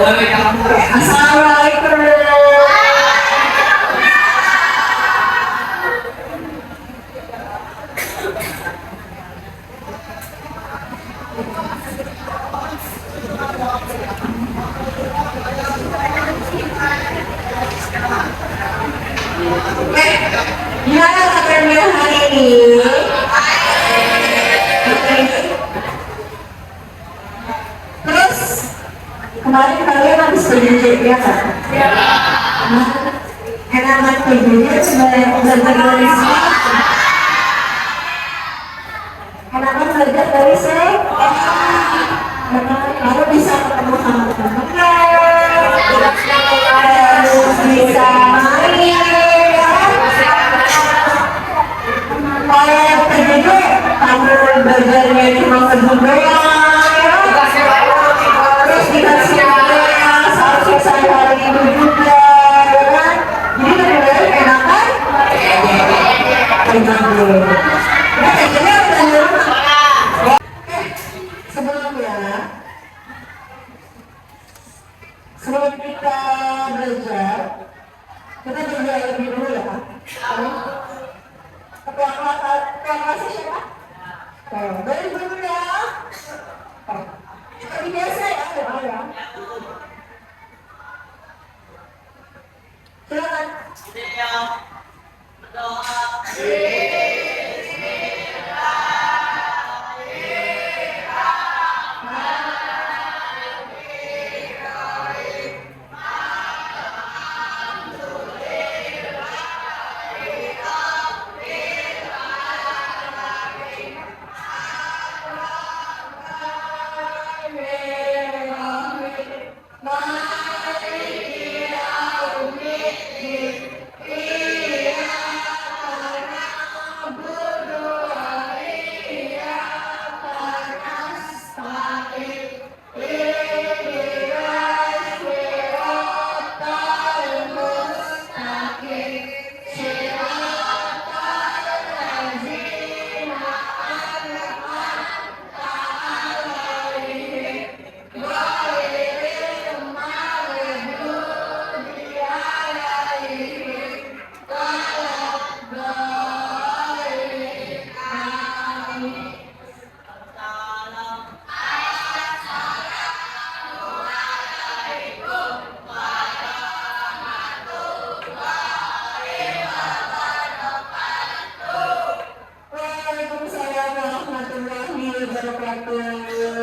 Assalamualaikum. Gimana kabarnya hari ini? Terus kemarin kalian habis berjanji ya kan? Enak berjanji sebagai belajar dari sini. Enak belajar dari sini. Kamu bisa ketemu sama teman-teman, bisa main. Kalau terjadi kamu belajarnya cuma kedua terus dikasih ya salsik saya hari itu juga ya kan, jadi lebih baik enakan terjadi sebelum kita belajar kita belajar lebih dulu ya kan. Ketua kelasnya siapa? Dari dulu ya. Seperti biasa ya, ya. Silakan. Berdoa.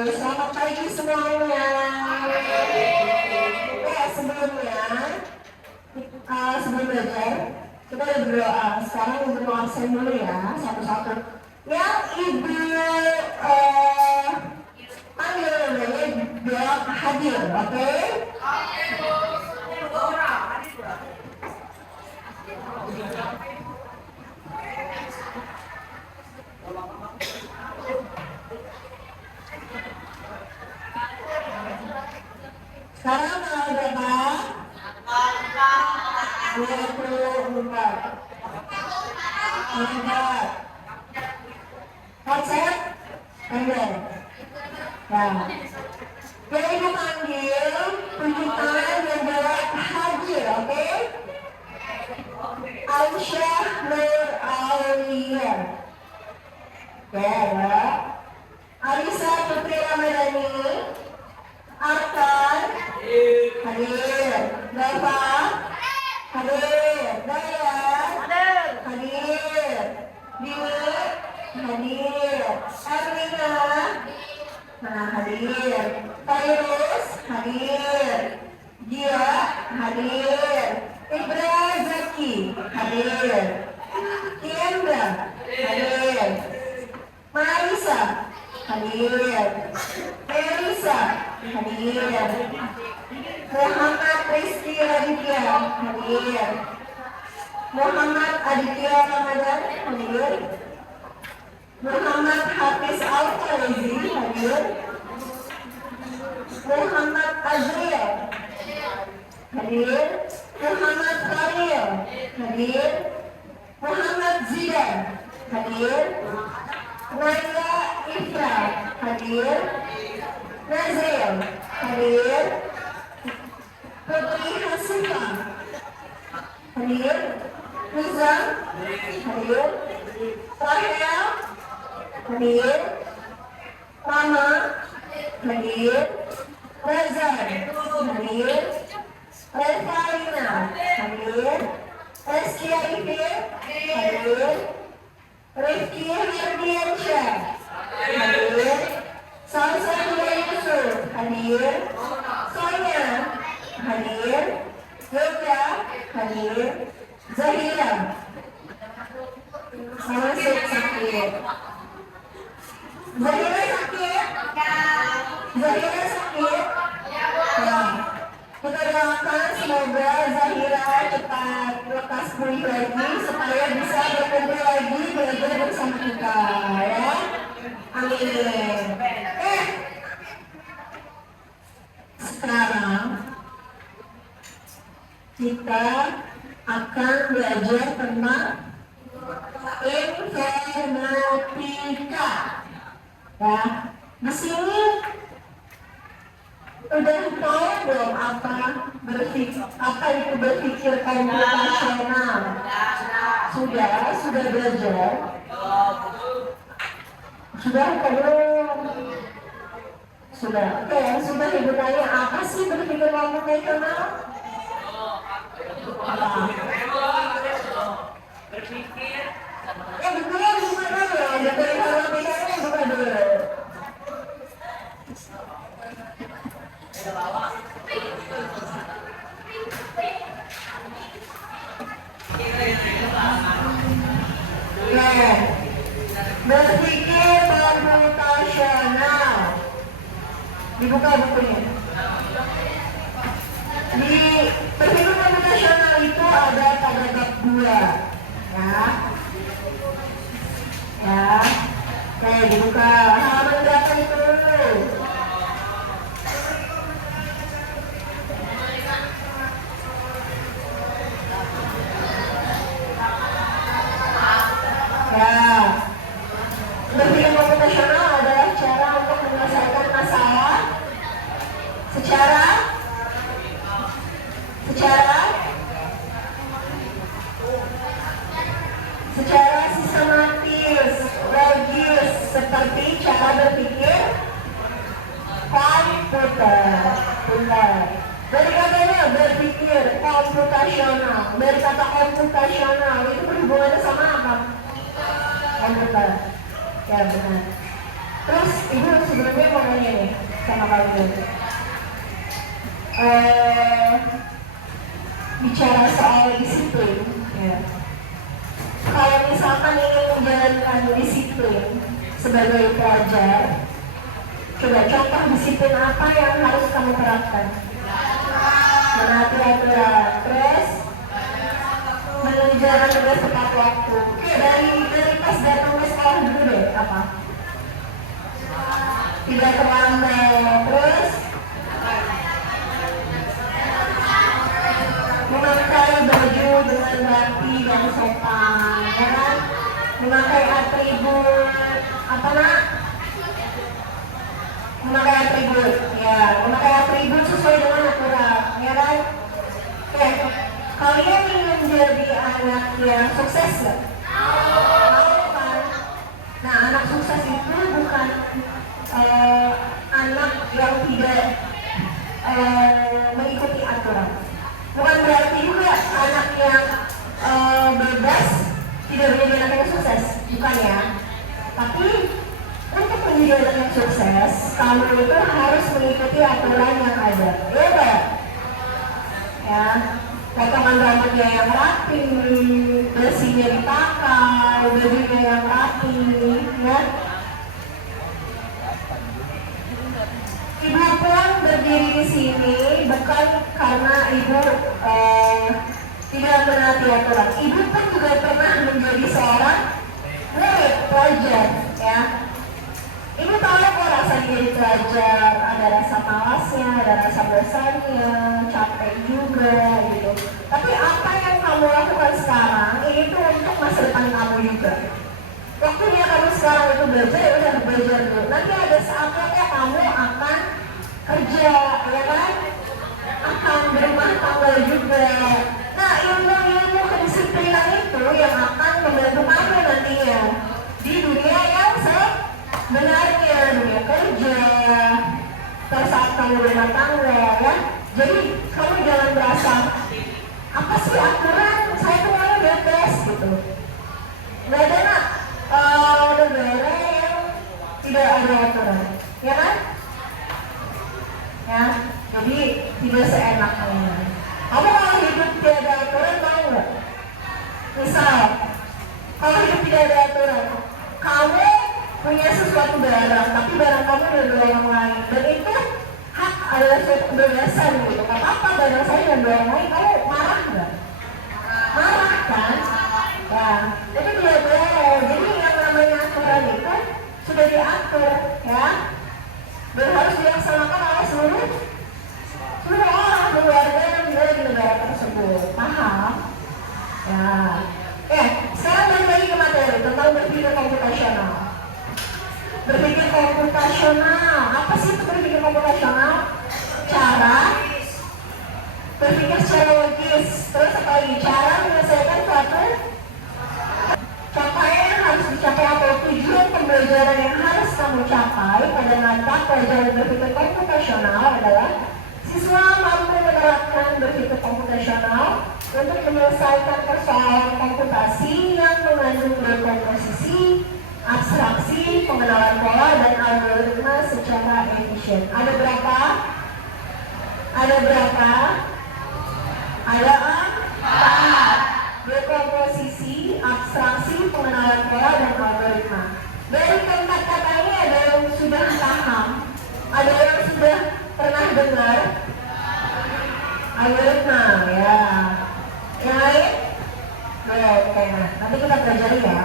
Selamat pagi semuanya. Sebelum belajar kita berdoa. Sekarang ibu absen dulu ya, satu-satu. Yang ibu panggil namanya doa hadir, oke? Sekarang tanggal berapa? 24. Konsep? Enggak. Nah, jadi ibu panggil tunjukkan yang jawab hadir, oke? Aisyah Nur Aulia. Oke, ya. Alisa Putri Ramadhani. Arkan hadir, Dava hadir, Dayan hadir, Dini hadir, Erlina hadir, Tairus hadir, Gia hadir, Ibra Zaki hadir, Tiendra hadir, Marisa hadir, Melisa hadir, Muhammad Rizky Aditya hadir, Muhammad Aditya Ramadan hadir, Muhammad Hafiz Al-Farizi hadir, Muhammad Azriel hadir, Muhammad Khalil hadir, Muhammad Zidan hadir, Naya Ifra hadir, Nazril hadir, Hadir. Rizal. Hadir. Rahel. Hadir. Rama. Hadir. Razan. Hadir. Revalina. Hadir. Reski Arifin. Hadir. Rifki Hardiansyah. Hadir. Salsabila Yusuf. Hadir. Sonia. Hadir. Yoga. Hadir. Zahira. Masih sakit. Zahira sakit? Zahira sakit? Ya. Kita doakan semoga Zahira cepat lekas pulih lagi supaya bisa berkumpul lagi belajar bersama kita, ya. Amin. Sekarang kita akan belajar tentang informatika. Ya, di sini udah tahu belum apa itu berpikir komputasional? Sudah belajar? Sudah atau belum? Sudah. Oke, sudah ibu tanya apa sih berpikir komputasional? Apa? Berpikir. Ya betul, buka dulu. Dari informatikanya buka dulu. Nah, berpikir komputasional. Dibuka bukunya. Di berpikir komputasional itu ada pada bab 2, ya. Ya, oke, dibuka. Halaman berapa itu? Ya, berpikir komputasional adalah cara untuk menyelesaikan masalah secara sistematis, logis, seperti cara berpikir komputer. Dari katanya berpikir komputasional, dari kata komputasional itu berhubungannya sama apa? Komputer. Ya benar. Terus ibu sebelumnya mau nanya nih sama kalian. Bicara soal disiplin, ya. Kalau misalkan ingin menjalankan disiplin sebagai pelajar, coba contoh disiplin apa yang harus kamu terapkan? Menaati aturan, terus mengerjakan tugas tepat waktu. Oke, dari pas datang ke sekolah dulu deh, apa? Tidak terlambat, terus memakai baju dengan rapi dan sopan, ya kan? Memakai atribut apa nak? Memakai atribut, ya, memakai atribut sesuai dengan aturan, ya kan? Oke, kalian ingin menjadi anak yang sukses nggak? Mau kan? Nah, anak sukses itu bukan anak yang tidak mengikuti aturan. Bukan berarti juga anak yang bebas tidak menjadi anak yang sukses, bukan ya. Tapi untuk menjadi anak yang sukses, kamu itu harus mengikuti aturan yang ada. Ya, Pak? Ya, potongan rambutnya yang rapi, bersihnya dipakai, bajunya yang rapi, ya. Ibu pun berdiri di sini bukan karena ibu tidak menaati aturan. Ibu pun juga pernah menjadi seorang murid pelajar, ya. Ibu tahu kok rasanya jadi pelajar, ada rasa malasnya, ada rasa bosannya, capek juga gitu. Tapi apa yang kamu lakukan sekarang ini tuh untuk masa depan kamu juga. Waktunya kamu sekarang itu belajar, ya udah belajar dulu. Nanti ada saatnya kamu akan kerja, ya kan? Akan berumah tangga juga. Nah, ilmu-ilmu tangga rumah tangga ya. Jadi kamu jangan berasa apa sih aturan, saya kemarin bebas gitu. Nggak ada nak negara yang tidak ada aturan, ya kan? Ya, jadi tidak seenaknya. Kamu kalau hidup tidak ada aturan, tahu nggak? Misal, kalau hidup tidak ada aturan, kamu punya sesuatu barang, tapi barang kamu dari orang lain, dan itu hak adalah suatu kebebasan gitu. Gak apa-apa barang saya dan orang lain, kamu marah nggak? Marah kan? Ya, itu tidak boleh. Jadi yang namanya aturan itu sudah diatur, ya, dan harus dilaksanakan oleh seluruh orang keluarga yang ada di negara tersebut. Paham? Ya. Sekarang balik lagi ke materi tentang berpikir komputasional. Berpikir komputasional, apa sih itu berpikir komputasional? Cara berpikir secara logis, terus apa lagi? Cara menyelesaikan suatu capaian yang harus dicapai atau tujuan pembelajaran yang harus kamu capai pada mata pelajaran berpikir komputasional adalah siswa mampu menerapkan berpikir komputasional untuk menyelesaikan persoalan komputasi yang mengandung dekomposisi, abstraksi, pengenalan pola, dan algoritma secara efisien. Ada berapa? Ada 4. Dekomposisi, abstraksi, pengenalan pola, dan algoritma. Dari keempat kata ini ada yang sudah paham, ada yang sudah pernah dengar algoritma, ya. Yang lain? Oke, nanti kita pelajari ya.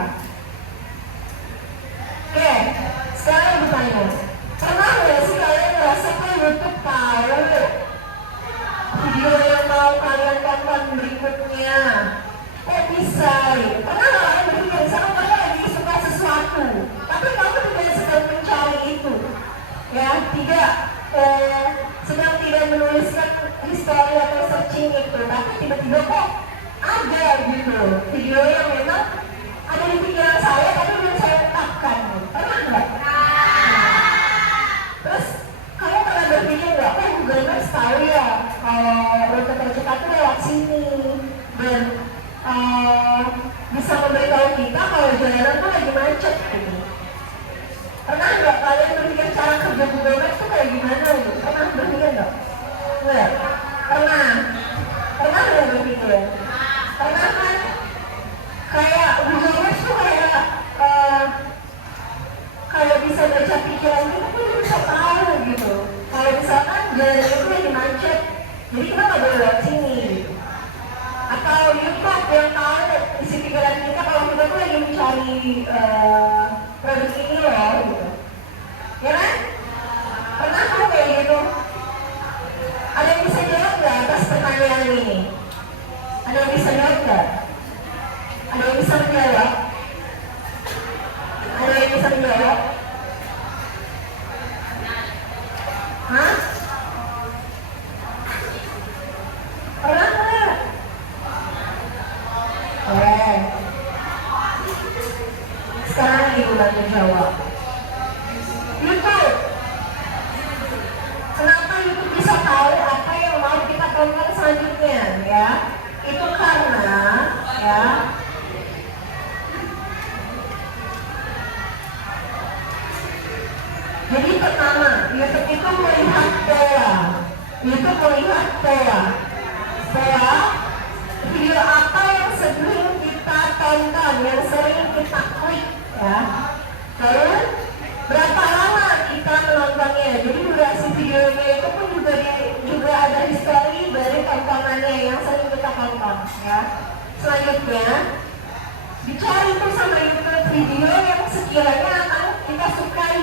Oke, sekarang bertanya, pernah nggak sih kalian merasa kayak YouTube tahu video yang mau kalian tonton berikutnya? Kok bisa ya? Pernah nggak kalian berpikir, misalkan kalian lagi suka sesuatu, tapi kamu tidak sedang mencari itu, ya, sedang tidak menuliskan history atau searching itu, tapi tiba-tiba kok ada gitu video yang memang ada di pikiran saya tapi belum saya tetapkan. Pernah nggak? Terus kamu pernah berpikir nggak, oh Google Maps tahu ya rute tercepat itu lewat sini, dan bisa memberitahu kita kalau jalanan tuh lagi macet gitu. Pernah nggak kalian berpikir cara kerja Google Maps itu kayak gimana gitu? Pernah berpikir nggak? Nggak? Pernah nggak berpikir? Pernah kan? Kayak Google Maps tuh kayak bisa baca pikiran kita, tuh dia bisa tahu gitu. Kalau misalkan jalan itu lagi macet, jadi kita nggak boleh lewat sini gitu. Atau YouTube yang tahu isi pikiran kita kalau kita tuh lagi mencari produk ini loh gitu. Ya kan? Pernah tuh kayak gitu? Ada yang bisa jawab nggak atas pertanyaan ini? Ada yang bisa jawab nggak? Ada yang bisa menjawab? Ada yang bisa menjawab? Hah? Pernah nggak? Sekarang ibu bantu jawab. YouTube. Kenapa YouTube bisa tahu apa yang mau kita tonton selanjutnya, ya? Itu karena, ya, jadi pertama, YouTube itu melihat pola. YouTube melihat pola video apa yang sering kita tonton, yang sering kita klik, ya. Lalu berapa lama kita menontonnya. Jadi durasi videonya itu pun juga ada history dari tontonannya yang sering kita tonton, ya. Selanjutnya dicari tuh sama YouTube video yang sekiranya akan kita sukai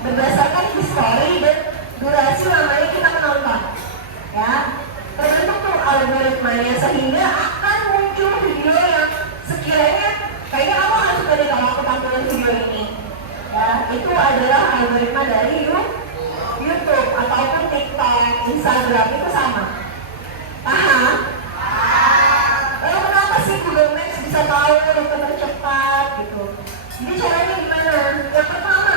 berdasarkan history dan durasi lamanya kita menonton, ya. Terbentuk tuh algoritmanya sehingga akan muncul video yang sekiranya kayaknya kamu akan suka deh kalau aku tampilkan video ini, ya. Itu adalah algoritma dari YouTube ataupun TikTok, Instagram, itu sama. Paham? Lalu kenapa sih Google Maps bisa tahu rute tercepat gitu? Jadi caranya gimana? Yang pertama,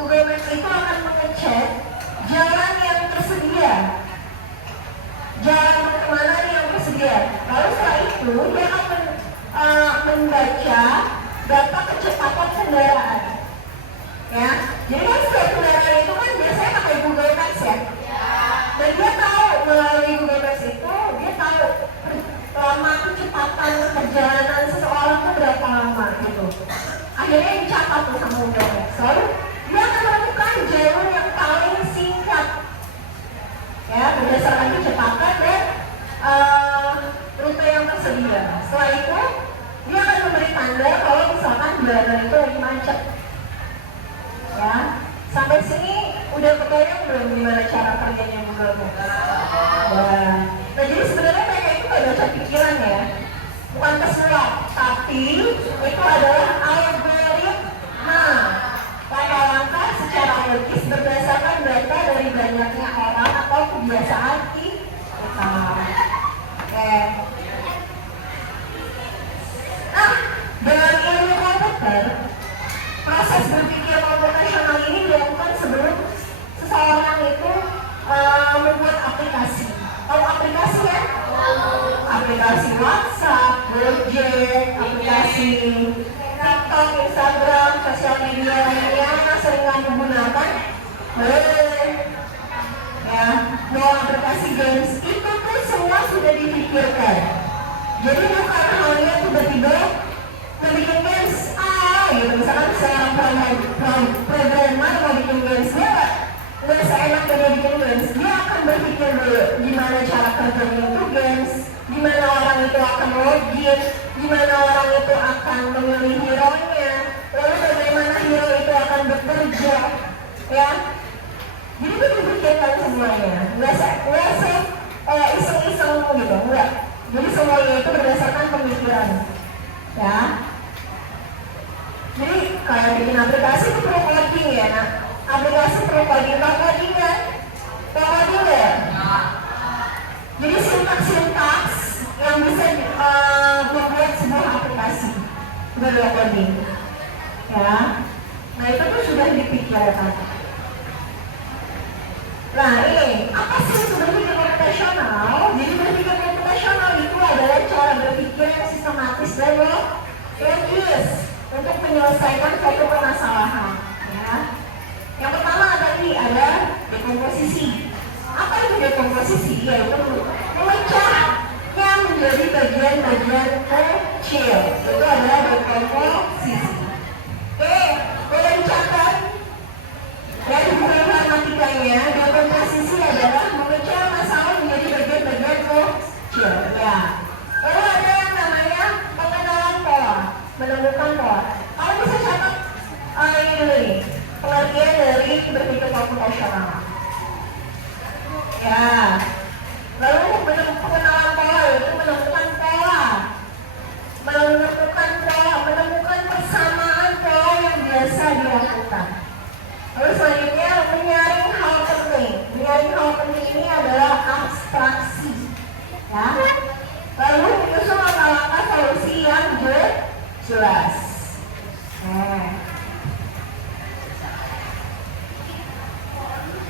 Google Maps itu akan mengecek jalan yang tersedia tersedia. Jalan kemana nih yang tersedia. Lalu setelah itu dia akan membaca data kecepatan kendaraan. Ya, jadi kan setiap kendaraan itu kan biasanya pakai Google Maps ya. Dan dia tahu melalui Google Maps itu dia tahu lama kecepatan perjalanan seseorang itu berapa lama gitu. Akhirnya dicatat tuh sama Google Maps. Lalu dia akan menemukan jalur yang paling singkat. Ya, berdasarkan kecepatan dan rute yang tersedia. Setelah itu dia akan memberi tanda kalau misalkan jalan itu lagi macet. Ya, sampai sini udah kebayang belum gimana cara kerjanya Google Maps? Nah, jadi sebenarnya mereka itu gak baca pikiran ya, bukan pesulap, tapi itu adalah algoritma langkah-langkah secara logis berdasarkan data dari banyaknya orang atau kebiasaan kita. Oke. Nah, dengan ilmu komputer, proses berpikir komputasional ini dilakukan sebelum seseorang itu membuat aplikasi. Tahu aplikasi ya? Aplikasi WhatsApp, Gojek, aplikasi TikTok, Instagram, sosial media lainnya yang sering kamu gunakan. Ya, mau aplikasi games itu tuh semua sudah dipikirkan. Jadi bukan hanya tiba-tiba membuat games gitu. Misalkan seorang programmer mau bikin games, dia nggak seenak dia bikin games. Dia akan berpikir dulu gimana cara kerjanya itu games, gimana orang itu akan login, gimana orang itu akan memilih hero-nya, lalu bagaimana hero itu akan bekerja, ya. Jadi itu dipikirkan semuanya, nggak iseng-iseng gitu, enggak. Jadi semuanya itu berdasarkan pemikiran, ya. Jadi kayak bikin aplikasi itu perlu coding ya, nah aplikasi perlu coding, coding kan? Coding ya? Jadi sintaks yang bisa membuat sebuah aplikasi perlu coding, ya. Nah itu tuh sudah dipikirkan. Nah ini, apa sih itu berpikir komputasional? Jadi berpikir komputasional itu adalah cara berpikir yang sistematis dan logis untuk menyelesaikan suatu permasalahan. Ya. Yang pertama tadi ada dekomposisi. Apa itu dekomposisi? Yaitu memecahnya menjadi bagian-bagian kecil. Itu adalah dekomposisi. Oke, boleh dicatat. Dari buku informatikanya, dekomposisi adalah memecah masalah menjadi bagian-bagian kecil. Ya. Lalu ada yang namanya pengenalan pola, menemukan pola. Kalau bisa catat ini dulu nih, pengertian dari berpikir komputasional. Ya. Lalu pengenalan pola itu menemukan pola, menemukan persamaan pola yang biasa dilakukan. Lalu selanjutnya menyaring hal penting. Menyaring hal penting ini adalah abstraksi. Ya. Lalu menyusun langkah-langkah solusi yang jelas.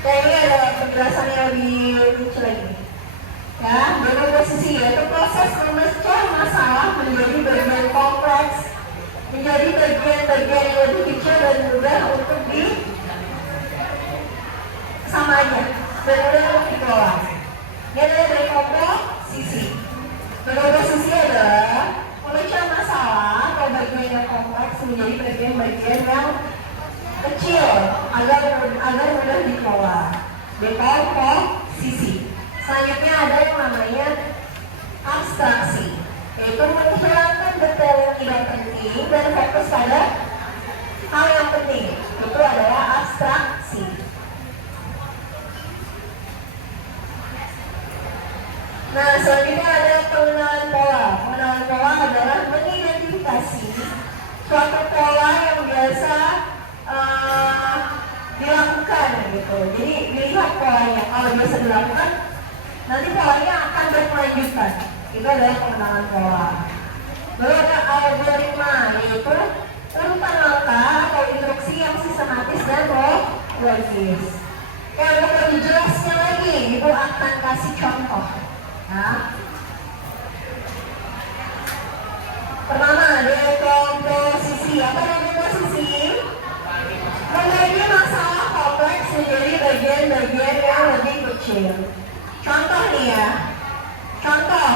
Dan ini adalah penjelasan yang lebih lucu lagi. Ya, dekomposisi yaitu proses memecah masalah menjadi bagian kompleks, menjadi bagian-bagian yang lebih kecil dan mudah untuk sama aja, dan mudah untuk dikelola. Ini adalah dekomposisi. Dekomposisi adalah memecah masalah atau bagian yang kompleks menjadi bagian-bagian yang kecil agar mudah dikelola. Dekomposisi. Selanjutnya ada yang namanya abstraksi, yaitu menghilangkan detail yang tidak penting dan fokus pada hal yang penting. Itu adalah abstraksi. Nah, selanjutnya ada pengenalan pola. Pengenalan pola adalah mengidentifikasi suatu pola yang biasa dilakukan gitu. Jadi dilihat polanya, kalau biasa dilakukan, nanti polanya akan berkelanjutan. Itu adalah pengenalan pola. Lalu ada algoritma, yaitu urutan langkah atau instruksi yang sistematis dan logis. Yang lebih jelasnya lagi lagi, Ibu akan kasih contoh. Nah, pertama, dekomposisi. Apa dekomposisi? Membagi masalah kompleks menjadi bagian-bagian yang lebih kecil. Contoh nih ya. Contoh.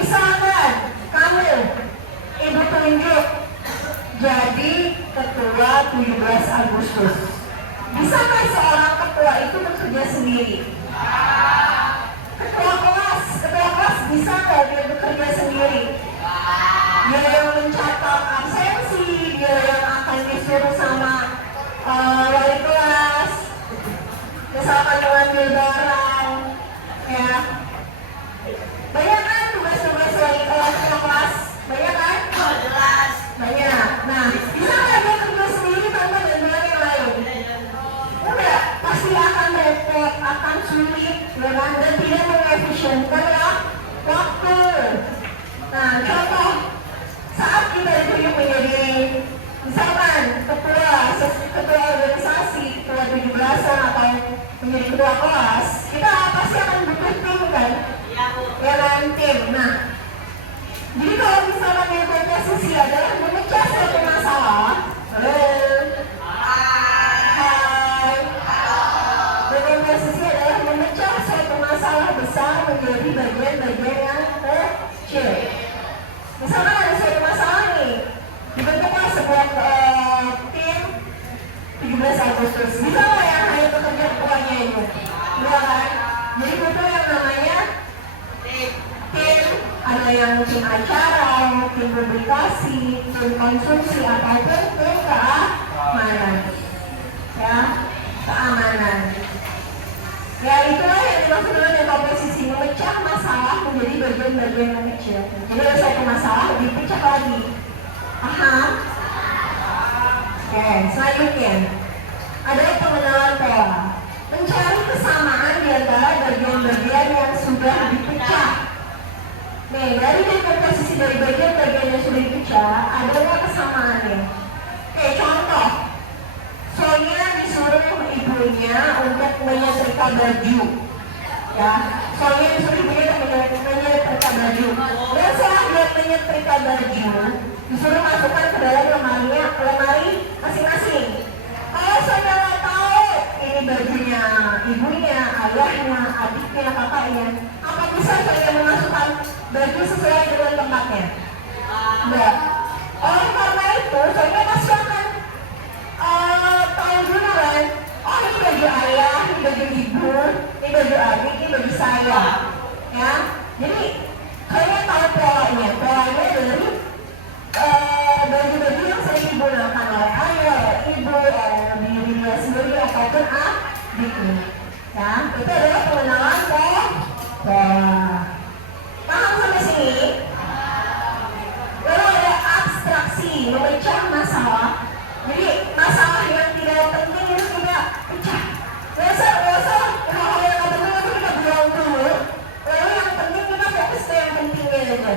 Misalkan kamu, Ibu tunjuk jadi ketua 17 Agustus. Bisakah seorang ketua itu bekerja sendiri? Ketua kelas bisa nggak dia bekerja sendiri? Dia yang mencatat absensi, dia yang akan disuruh sama wali kelas, misalkan mengambil barang, ya. Banyak kan tugas-tugas wali kelas? Banyak kan? Jelas. Banyak. Nah, bisa nggak dia kerja sendiri tanpa bantuan yang lain? Enggak, pasti akan repot, akan sulit, ya kan? Dan tidak mengefisienkan waktu. Nah, contoh saat kita ditunjuk menjadi misalkan ketua organisasi, ketua 17-an atau menjadi ketua kelas, kita pasti akan butuh tim kan? Ya kan, tim. Nah, jadi kalau misalkan yang komposisi adalah memecah suatu masalah, komposisi adalah memecah suatu masalah besar menjadi bagian-bagian yang kecil. Misalkan ada suatu masalah nih, dibentuklah sebuah tim 17 Agustus. Bisa nggak yang hanya bekerja ketuanya itu? Enggak kan? Jadi butuh yang namanya tim, ada yang tim acara, tim publikasi, tim konsumsi, ataupun tim keamanan. Ya, keamanan. Ya, itulah yang dimaksud dengan dekomposisi, memecah masalah menjadi bagian-bagian yang kecil. Jadi ada satu masalah dipecah lagi. Paham? Oke, selanjutnya adalah pengenalan pola. Mencari kesamaan di antara bagian-bagian yang sudah dipecah. Nih, dari dekomposisi dari bagian-bagian yang sudah dipecah, adalah kesamaannya. Oke, contoh. Soalnya disuruh ibunya untuk menyetrika baju, ya. Soalnya disuruh ibunya untuk menyetrika baju. Dan setelah dia menyetrika baju, disuruh masukkan ke dalam lemari masing-masing. Kalau saya nggak tahu ini bajunya ibunya, ayahnya, adiknya, kakaknya, apa bisa saya memasukkan baju sesuai dengan tempatnya? Enggak. Oleh karena itu, saya pasti akan tahu dulu kan, oh ini baju ayah, ini baju ibu, ini baju adik, ini baju saya, ya. Jadi saya tahu polanya dari baju-baju yang saya digunakan oleh ayah, ibu, diri dia sendiri ataupun adiknya, ya. Itu adalah pengenalan pola. Paham sampai sini? Lalu ada abstraksi, memecah masalah. Jadi masalah yang tidak penting itu tidak pecah. Biasa hal-hal yang tidak penting itu kita buang dulu. Lalu yang penting kita fokus ke yang pentingnya aja.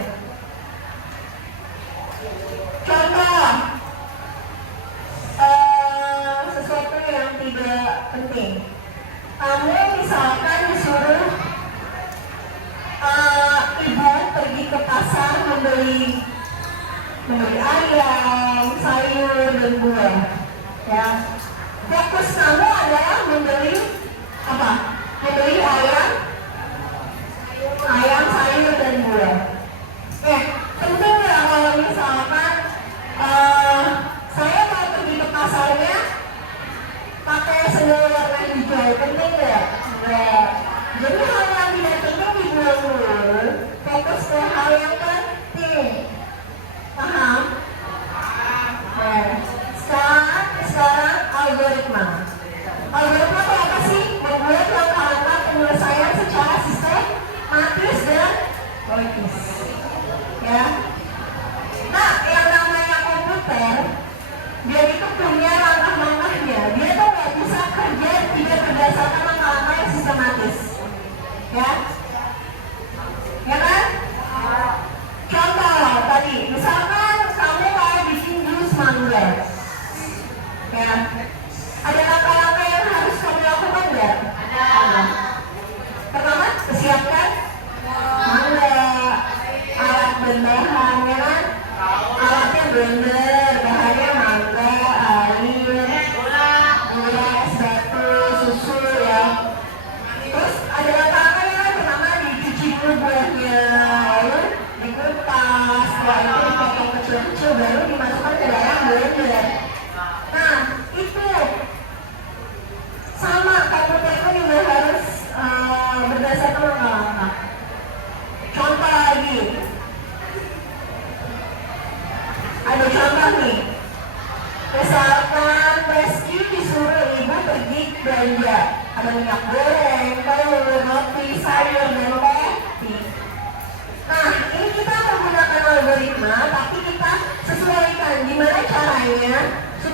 Contoh sesuatu yang tidak penting. Kamu misalkan disuruh ibu pergi ke pasar membeli ayam, sayur, dan buah, ya. Fokus kamu adalah membeli apa? Membeli ayam, sayur, dan buah. Penting nggak kalau misalkan saya mau pergi ke pasarnya pakai sendal warna hijau, penting nggak? Nggak. Jadi hal yang tidak penting dibuang dulu, fokus ke hal yang penting. Paham? Sekarang algoritma. Algoritma itu apa sih?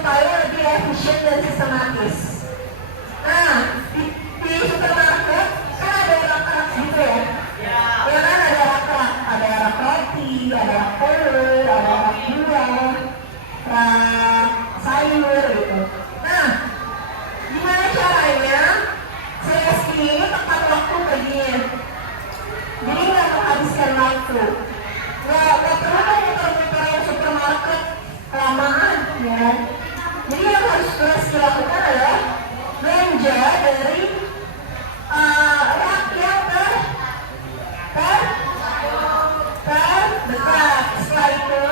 supaya lebih efisien dan sistematis. Nah, di supermarket kan ada rak-rak gitu ya. Ya kan ada rak-rak, ada rak roti, ada rak telur, ada rak buah, rak sayur gitu. Nah, gimana caranya saya sendiri tepat waktu perginya? Jadi nggak menghabiskan waktu. Nggak perlu kan muter-muter supermarket kelamaan, ya. Jadi yang harus dilakukan adalah belanja dari rak yang terdekat. Setelah itu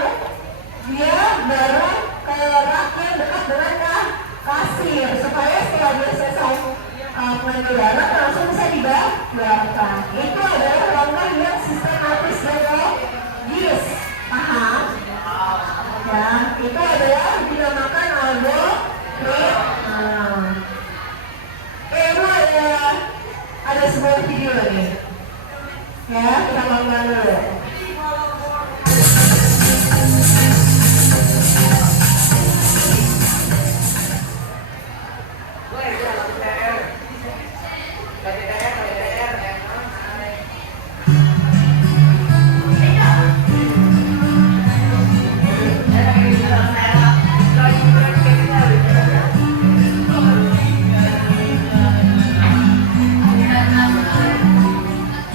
dia baru ke rak yang dekat dengan kasir supaya setelah dia selesai pengambilan langsung bisa dibayarkan. Itu adalah langkah yang sistematis dan logis. Paham? Ya, itu adalah dinamakan algoritma. Itu ada sebuah video nih. Ya, kita tonton dulu.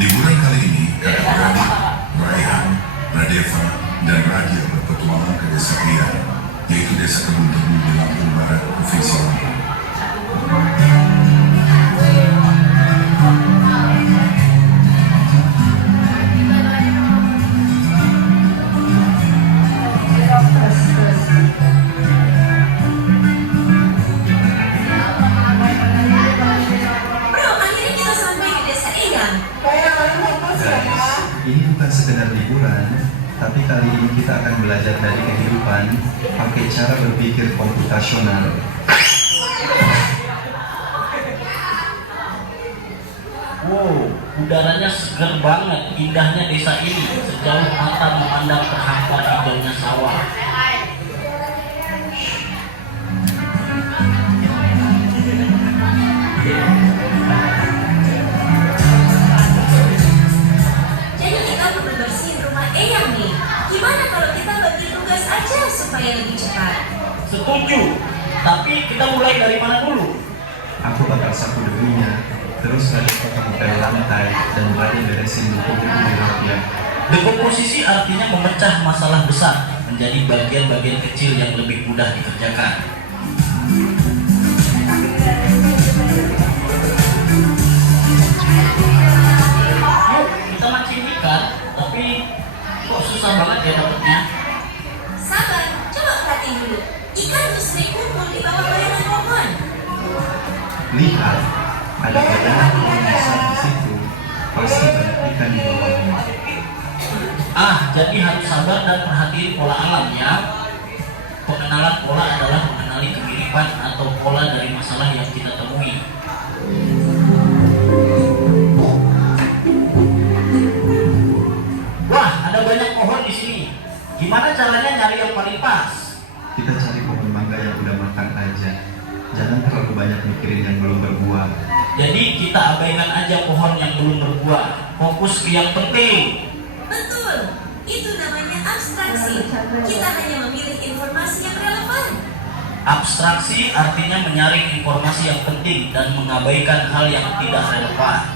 Liburan kali ini, kakak beradik, Raihan, Radeva, dan Radia berpetualang ke desa Ian, yaitu desa Kebun Tebu di Lampung Barat, Provinsi Lampung. Ini bukan sekedar liburan, tapi kali ini kita akan belajar dari kehidupan pakai cara berpikir komputasional. Wow, udaranya seger banget, indahnya desa ini. Sejauh mata memandang terhampar hijaunya sawah. Jadi kita perlu bersihin rumah Eyang nih. Gimana kalau kita bagi tugas aja supaya lebih cepat? Setuju, tapi kita mulai dari mana dulu? Aku bakal sapu debunya, terus Radeva kamu pel lantai, dan Radia beresin buku di Radia. Dekomposisi artinya memecah masalah besar menjadi bagian-bagian kecil yang lebih mudah dikerjakan. Yuk, kita mancing ikan, tapi kok susah banget ya dapetnya? Sabar, coba perhatiin dulu. Ikan tuh sering kumpul di bawah bayangan pohon. Lihat, ada banyak pohon besar di situ. Pasti banyak ikan di bawahnya. Jadi harus sabar dan perhatiin pola alam ya. Pengenalan pola adalah mengenali kemiripan atau pola dari masalah yang kita temui. Wah, ada banyak pohon di sini. Gimana caranya nyari yang paling pas? Kita cari pohon mangga yang udah matang aja. Jangan terlalu banyak mikirin yang belum berbuah. Jadi kita abaikan aja pohon yang belum berbuah. Fokus ke yang penting. Betul, itu namanya abstraksi. Kita hanya memilih informasi yang relevan. Abstraksi artinya menyaring informasi yang penting dan mengabaikan hal yang tidak relevan.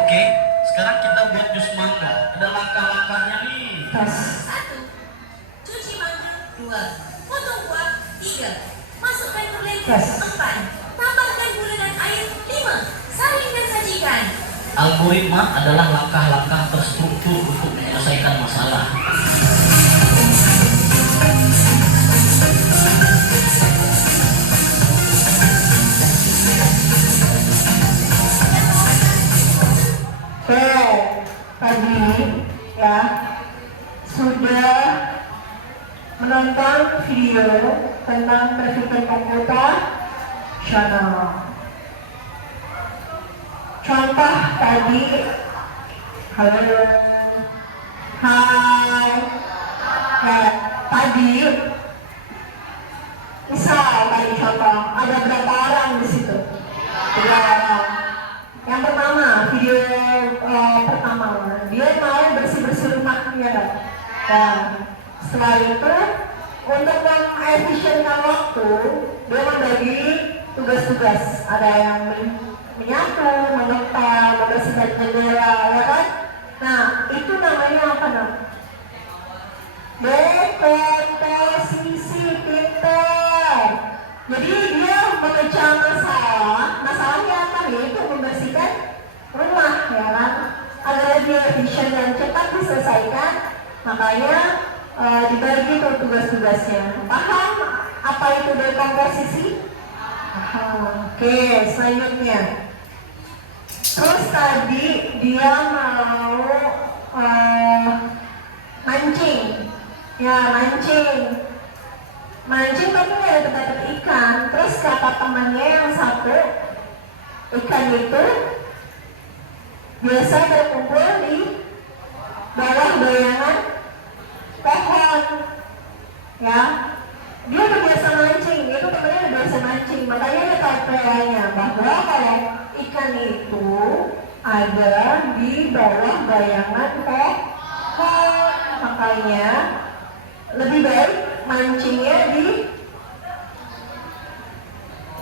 Oke, sekarang kita buat jus mangga. Ada langkah-langkahnya nih. 1. Cuci mangga. 2. Potong buah. 3. Masukkan ke blender. 4. Tambahkan gula dan air. 5. Saring dan sajikan. Algoritma adalah langkah-langkah terstruktur untuk menyelesaikan masalah. Tadi ya sudah menonton video tentang berpikir komputasional. Contoh tadi, halo, hai, ya. tadi, misal tadi contoh, ada berapa orang di situ? 3 orang. Yang pertama, video pertama, dia mau bersih-bersih rumahnya kan? Dan setelah itu, untuk mengefisienkan waktu, dia membagi tugas-tugas. Ada yang menyapu, mengepel, membersihkan jendela, ya kan? Nah, itu namanya apa namanya? Dekomposisi pintar. Jadi dia memecah masalahnya apa nih? Itu membersihkan rumah, ya kan? Agar lebih efisien dan cepat diselesaikan, makanya dibagi tuh tugas-tugasnya. Paham apa itu dekomposisi? Oke, selanjutnya. Terus tadi dia mau mancing. Ya, mancing tapi nggak dapat ikan. Terus kata temannya yang satu, ikan itu biasa berkumpul di bawah bayangan pohon. Ya, dia udah biasa mancing. Itu temannya udah biasa mancing. Makanya dia tahu polanya bahwa kalau ikan itu ada di bawah bayangan pohon. Makanya lebih baik mancingnya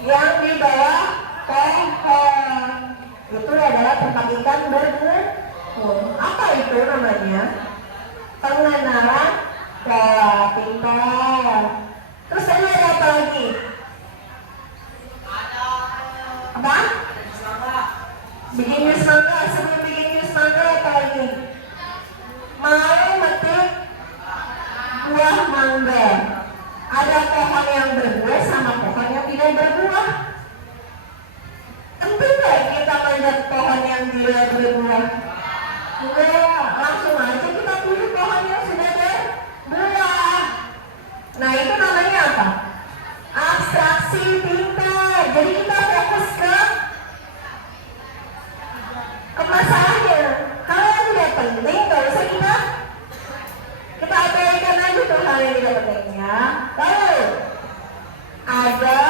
yang di bawah pohon. Itu adalah tempat ikan berkumpul. Apa itu namanya? Pengenalan pola pintar. Terus tadi ada apa lagi? Apa? Bikin jus mangga. Sebelum bikin jus mangga apa lagi? Mau metik buah mangga. Ada pohon yang berbuah sama pohon yang tidak berbuah. Tentu nggak kita manjat pohon yang tidak berbuah? Enggak, langsung aja kita pilih pohon yang sudah berbuah. Nah, itu namanya apa? Abstraksi pintar. Jadi kita fokus ke masalahnya. Hal yang tidak penting nggak usah kita abaikan aja tuh hal yang tidak pentingnya. Lalu ada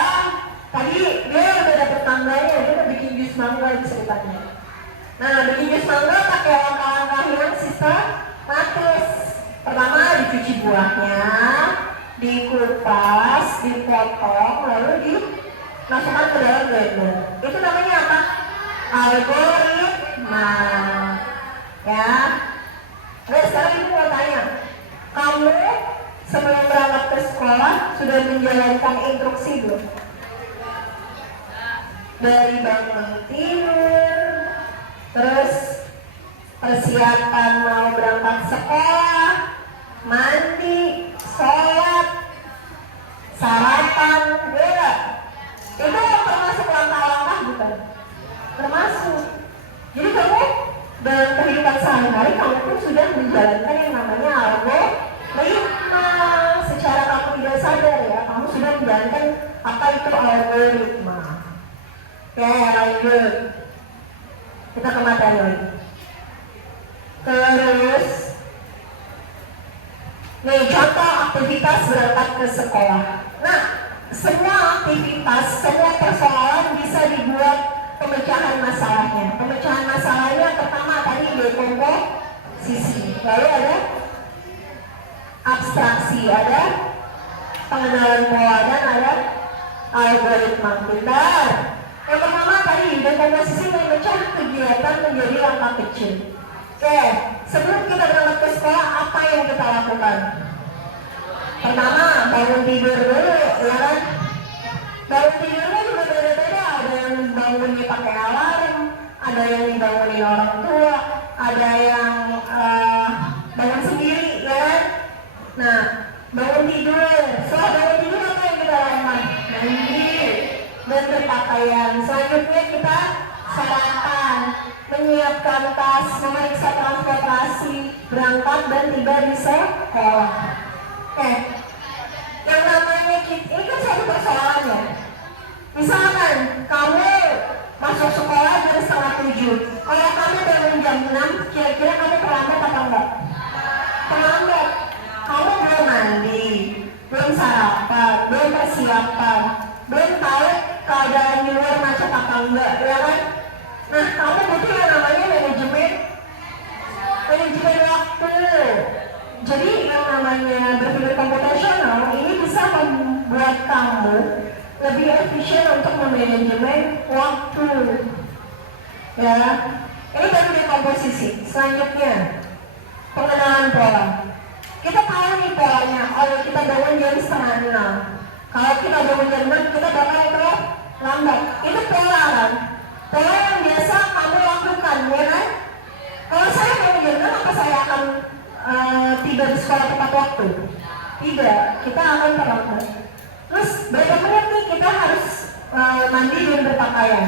tadi dia udah dapet mangganya, dia udah bikin jus mangga ceritanya. Nah, bikin jus mangga pakai langkah-langkah yang sistematis. Pertama, dicuci buahnya, dikupas, dipotong, lalu dimasukkan ke dalam blender. Itu namanya apa? Algoritma. Ya. Nah, sekarang ibu mau tanya, kamu sebelum berangkat ke sekolah sudah menjalankan instruksi belum? Dari bangun tidur, terus persiapan mau berangkat sekolah, mandi, sholat, sarapan, ya. Itu termasuk langkah-langkah bukan? Termasuk. Jadi kamu dalam kehidupan sehari-hari kamu pun sudah menjalankan yang namanya algoritma. Secara kamu tidak sadar ya, kamu sudah menjalankan apa itu algoritma. Oke, lanjut. Kita ke materi lagi. Terus nih contoh aktivitas berangkat ke sekolah. Nah, semua aktivitas, semua persoalan bisa dibuat pemecahan masalahnya. Pemecahan masalahnya pertama tadi dekomposisi, lalu ada abstraksi, ada pengenalan pola, dan ada algoritma pintar. Yang pertama tadi dekomposisi memecah kegiatan menjadi langkah kecil. Oke, sebelum kita berangkat ke sekolah, apa yang kita lakukan? Pertama, bangun tidur dulu, ya kan? Bangun tidurnya juga beda-beda. Ada yang bangunnya pakai alarm, ada yang dibangunin orang tua, ada yang bangun sendiri, ya kan? Nah, bangun tidur. Setelah bangun tidur apa yang kita lakukan? Mandi dan berpakaian. Selanjutnya kita sarapan, menyiapkan tas, memeriksa transportasi, berangkat dan tiba di sekolah. Yang namanya ini kan suatu persoalan ya. Misalkan kamu masuk sekolah jam 6:30. Kalau kamu bangun jam 6, kira-kira kamu terlambat apa enggak? Terlambat. Kamu belum mandi, apa enggak, ya kan? Nah, kamu butuh yang namanya manajemen waktu. Jadi yang namanya berpikir komputasional ini bisa membuat kamu lebih efisien untuk memanajemen waktu. Ya, ini baru dekomposisi. Selanjutnya, pengenalan pola. Kita tahu nih polanya. Oh, kita bangun jam 5:30. Kalau kita bangun jam 6, kita bakal lambat. Itu pola kan? Pola yang biasa kamu lakukan, ya kan? Kalau saya bangun jam 6, apa saya akan tiba di sekolah tepat waktu? Tidak, kita akan terlambat. Terus berapa menit nih kita harus mandi dan berpakaian?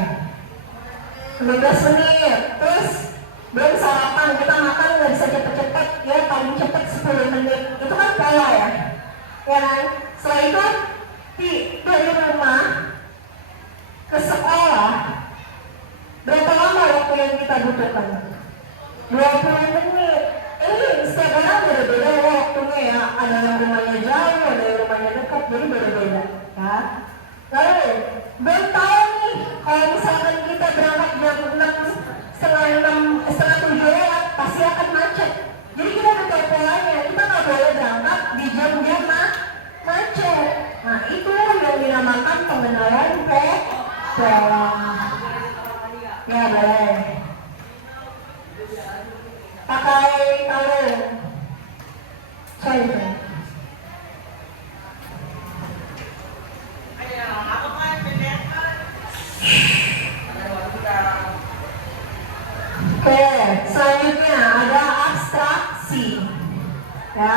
15 menit. Terus belum sarapan, kita makan nggak bisa cepet-cepet, ya paling cepet 10 menit. Itu kan pola ya, ya kan? Setelah itu dari rumah ke sekolah, berapa lama waktu yang kita butuhkan? 20 menit. Ini setiap orang beda-beda waktunya ya. Ada yang rumahnya jauh, ada yang rumahnya dekat, jadi beda-beda ya. Lalu belum tahu nih, kalau misalkan kita berangkat jam 6, setengah 7 lewat, pasti akan macet. Jadi kita butuh polanya, kita nggak boleh berangkat di jam-jam macet. Nah itu yang dinamakan pengenalan pola. Ya boleh. Pakai kalung. Sorry. Oke, selanjutnya ada abstraksi. Ya.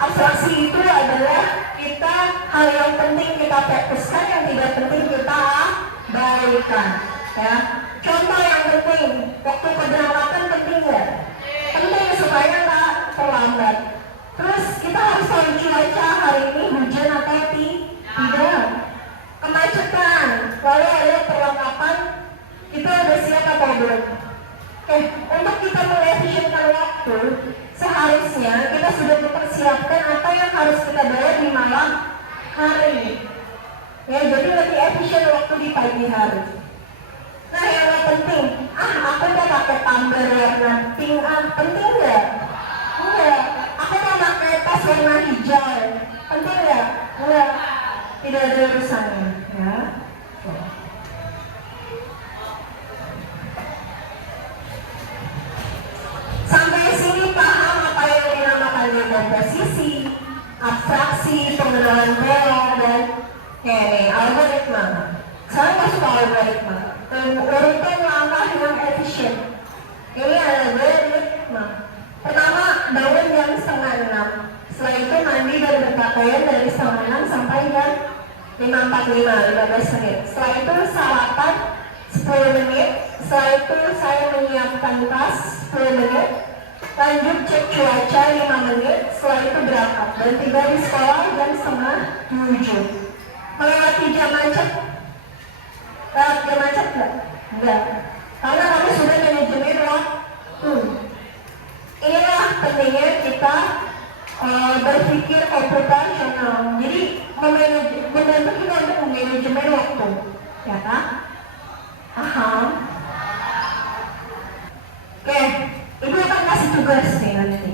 Abstraksi itu adalah kita hal yang penting kita fokuskan, yang tidak penting kita abaikan. Ya. Contoh yang penting, waktu keberangkatan penting nggak? Penting supaya nggak terlambat. Terus kita harus tahu cuaca hari ini hujan atau tidak. Kemacetan, lalu ada perlengkapan, kita udah siap atau belum? Oke, untuk kita mengefisienkan waktu, seharusnya kita sudah mempersiapkan apa yang harus kita bayar di malam hari. Ya, jadi lebih efisien waktu di pagi hari. Nah, yang gak penting, aku mau pakai tumbler warna pink, penting nggak? Enggak. Aku mau pakai tas warna hijau, penting nggak? Enggak. Tidak ada urusannya, ya. Sampai sini paham apa yang dinamakan dekomposisi, abstraksi, pengenalan pola, dan algoritma. Saya masuk algoritma. Urutan langkah yang efisien. Ini adalah algoritma. Pertama, bangun jam 5:30. Setelah itu mandi dan berpakaian dari 5:30 sampai jam 5:45, 15 menit. Setelah itu sarapan 10 menit. Setelah itu saya menyiapkan tas 10 menit. Lanjut cek cuaca 5 menit. Setelah itu berangkat dan tiba di sekolah jam 6:30. Melewati jam macet? Jam macet nggak? Enggak. Karena kami sudah manajemen waktu. Inilah pentingnya kita berpikir komputasional. Jadi membantu kita untuk manajemen waktu, ya kan? Paham? Oke, ibu akan kasih tugas nih nanti.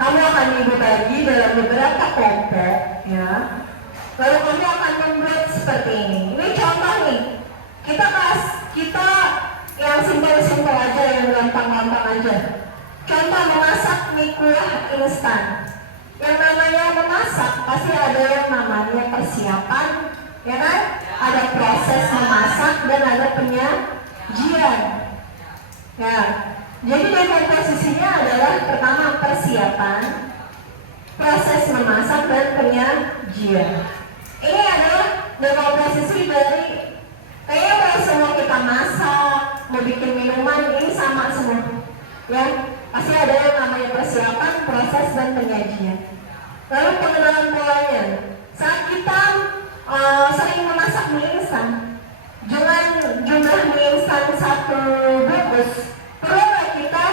Kamu akan ibu bagi dalam beberapa kelompok, ya. Lalu kamu akan membuat seperti ini. Ini contoh nih. Kita yang simpel-simpel aja, yang gampang-gampang aja. Contoh memasak mie kuah instan. Yang namanya memasak pasti ada yang namanya persiapan, ya kan? Ada proses memasak dan ada penyajian. Ya, jadi dekomposisinya adalah pertama persiapan, proses memasak dan penyajian. Ini adalah dekomposisi dari kayaknya kalau semua kita masak, mau bikin minuman ini sama semua, ya. Pasti ada yang namanya persiapan, proses, dan penyajian. Lalu pengenalan polanya. Saat kita sering memasak mie instan, dengan jumlah mie instan 1 bungkus, perlu nggak kita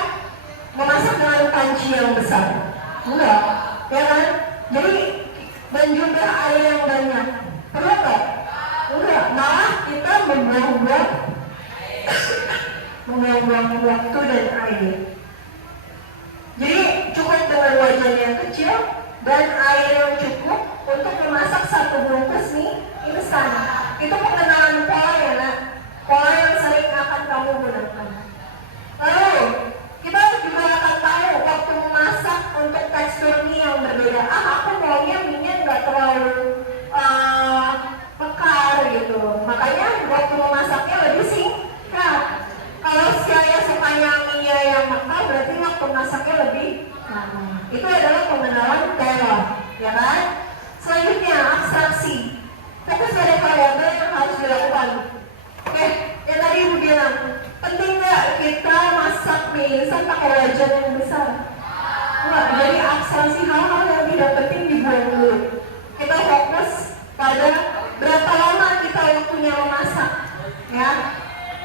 memasak dengan panci yang besar? Enggak, ya kan? Jadi dan juga air yang banyak, perlu nggak? Enggak, malah kita membuang waktu dan air. Jadi cukup dengan wajan yang kecil dan air yang cukup untuk memasak satu bungkus mie instan. Itu pengenalan pola ya nak, pola yang sering akan kamu gunakan. Lalu kita juga akan tahu waktu memasak untuk tekstur mie yang berbeda. Aku maunya mie-nya nggak terlalu mekar gitu. Makanya waktu memasaknya lebih singkat. Kalau saya sukanya mie yang mekar, berarti waktu masaknya lebih lama. Itu adalah pengenalan pola, ya kan? Selanjutnya abstraksi. Fokus pada variabel yang harus dilakukan. Oke, yang tadi Ibu bilang, penting nggak kita masak mie instan pakai wajan yang besar? Enggak, jadi abstraksi hal-hal yang tidak penting dibuang dulu. Kita fokus pada berapa lama kita waktunya memasak, ya,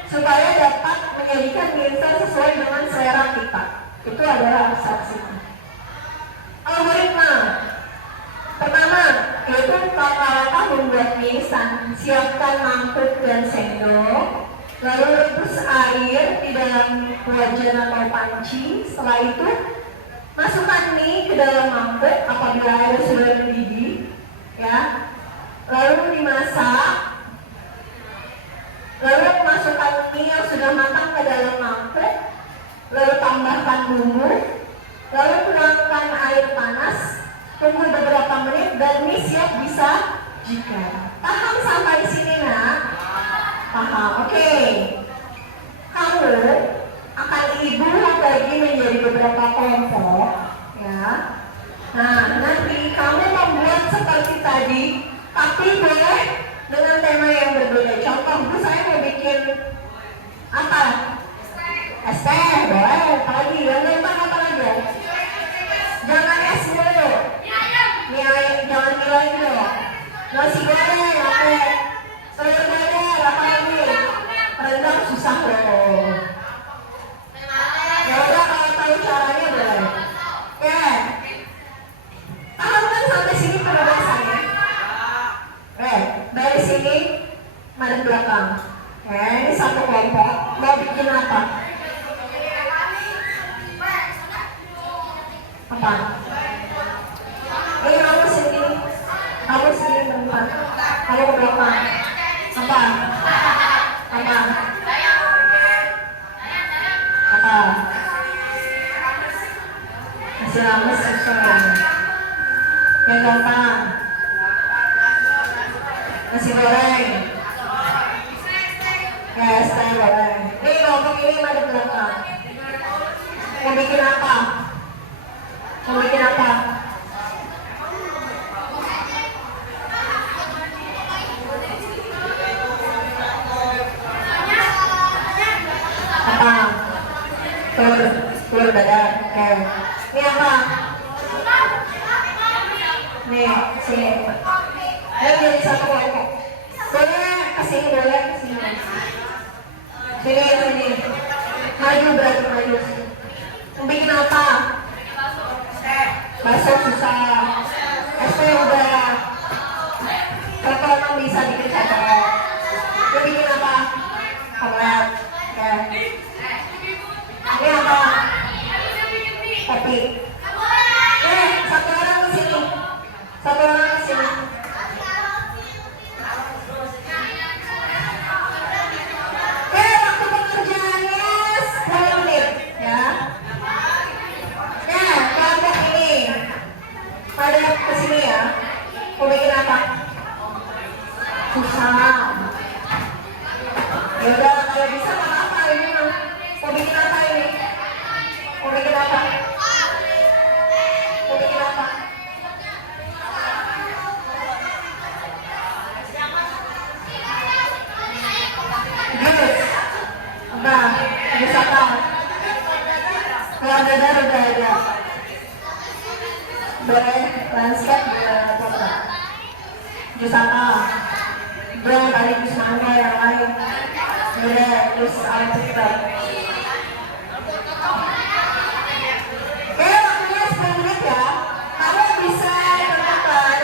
supaya dapat menyajikan mie instan sesuai dengan selera kita. Itu adalah abstraksi. Algoritma pertama yaitu langkah-langkah membuat mie instan. Siapkan mangkuk dan sendok, lalu rebus air di dalam wajan atau panci. Setelah itu masukkan mie ke dalam mangkuk apabila air sudah mendidih, ya. Lalu dimasak. Lalu masukkan mie yang sudah matang ke dalam mangkuk. Lalu tambahkan bumbu. Lalu tuangkan air panas. Tunggu beberapa menit dan mie siap disajikan. Paham sampai sini nak? Paham, oke. Kamu akan Ibu bagi menjadi beberapa kelompok, ya. Nah, nanti kamu membuat seperti tadi, tapi boleh dengan tema yang berbeda. Contoh, Bu, saya mau bikin apa? Es teh, boleh. Apalagi, yang gampang apa lagi? Jangan es dulu. Mie ayam, jangan mie lagi dong. Nasi goreng, oke. Telur dadar, apa lagi? Rendang susah loh. Ya udah, kalau tahu caranya boleh. Oke. Paham kan sampai sini penulisannya? Dari sini madep belakang. Ini satu kelompok. Mau bikin apa? Apa? Ini kamu sini berempat. Kamu ke belakang. Apa? Apa? Apa? Masih lama susah. Yang gampang. Nasi goreng. Ya, es teh goreng. Ini kelompok ini madep belakang. Mau bikin apa? Mau bikin apa? Apa? Telur dadar. Oke. Ini apa? Nih, sini. Ayo jadi satu kelompok. Boleh kesini, boleh kesini. Sini. Maju berarti maju. Mau bikin apa? Bakso susah. Es teh udah. Kalau emang bisa bikin satu. Mau bikin apa? Omelet. Ya. Ini apa? Kopi. Satu orang ke sini. Waktu pengerjaannya 10 menit, ya. Kelompok ini pada kesini ya. Mau bikin apa? Susah. Ya udah, kalau bisa nggak apa-apa ini mah. Mau bikin apa ini? Mau bikin apa? Jus apa? Telur dadar udah ada. Boleh landscape apa? Jus apa? Belum tadi jus mangga yang lain. Boleh jus alpukat. Oke, waktunya 10 menit ya. Kamu bisa tentukan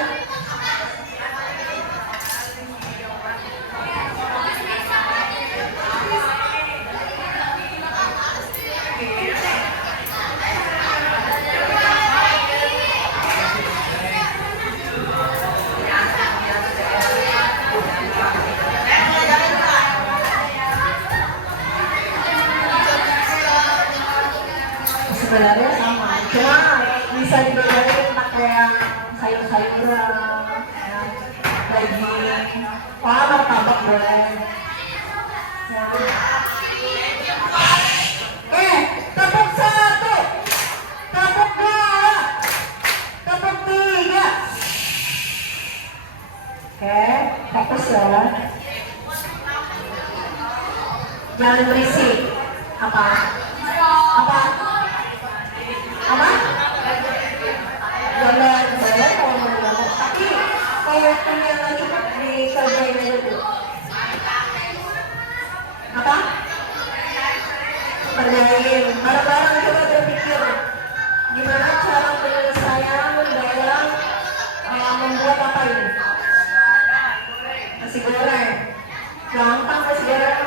bisa dibedain pakai yang sayur-sayuran, ya, daging, martabak boleh. Ya. Tepuk 1, tepuk 2, tepuk 3. Oke, fokus ya. Jangan berisik. Apa? Apa? Jangan boleh kalau mau dilakukan. Tapi kalau waktunya nggak cukup dikerjain aja dulu. Apa? Kerjain. Bareng-bareng coba berpikir gimana cara penyelesaian dalam membuat apa ini? Nasi goreng. Gampang nasi goreng.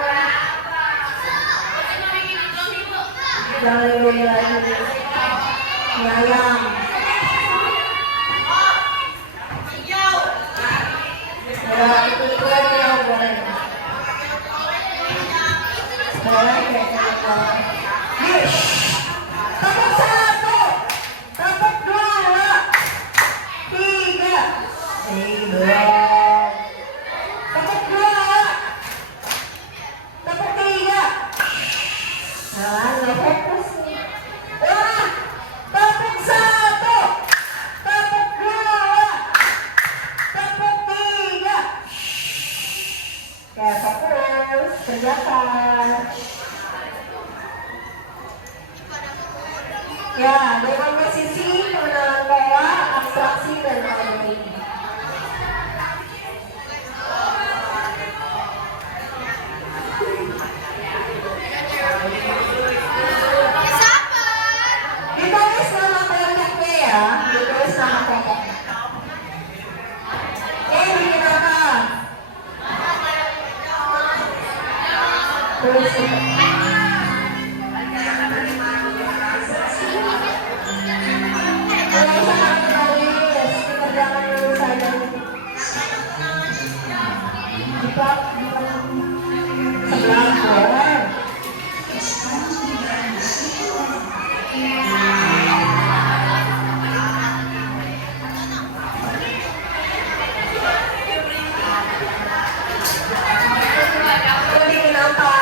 Jangan lebih lagi. Mie ayam. Ya, itu yang goreng. Goreng kayak gitu. Tepuk 1, tepuk 2, 3. Belum. Tepuk 2, tepuk 3. Nah, nggak fokus nih. Wah, tepuk 1, tepuk 2, tepuk 3. Ya, fokus, kerjakan. Ya, dengan posisi pengenalan pola, abstraksi, dan kategori. Ditulis nama kelompoknya ya, ditulis nama kelompoknya. Bikin apa? Tulis itu. Kalau usah tulis, dikerjakan dulu saja. Cepat, sebelah boleh. Bikin apa?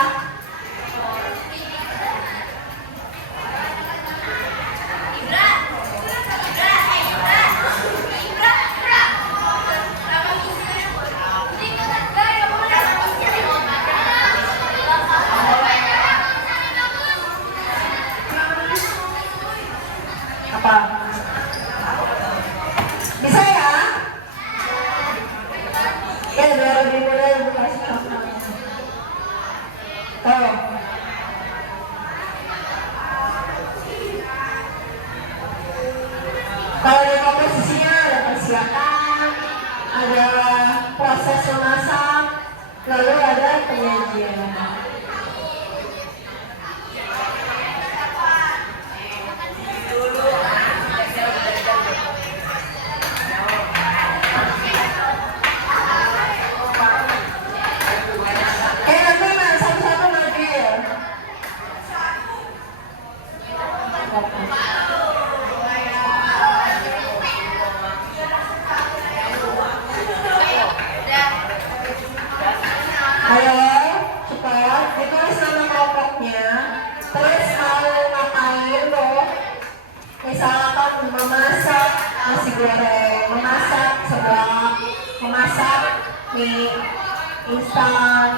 Apa? Bisa ya? Ya, biar lebih mudah ibu kasih contohnya. Oh. Kalau di komposisinya ada persiapan, ada proses memasak, lalu ada penyajian. Nanti main satu-satu lagi ya. Ayo, cepat ditulis nama kelompoknya. Terus mau ngapain loh? Misalkan memasak nasi goreng, memasak seblak, memasak mie instan,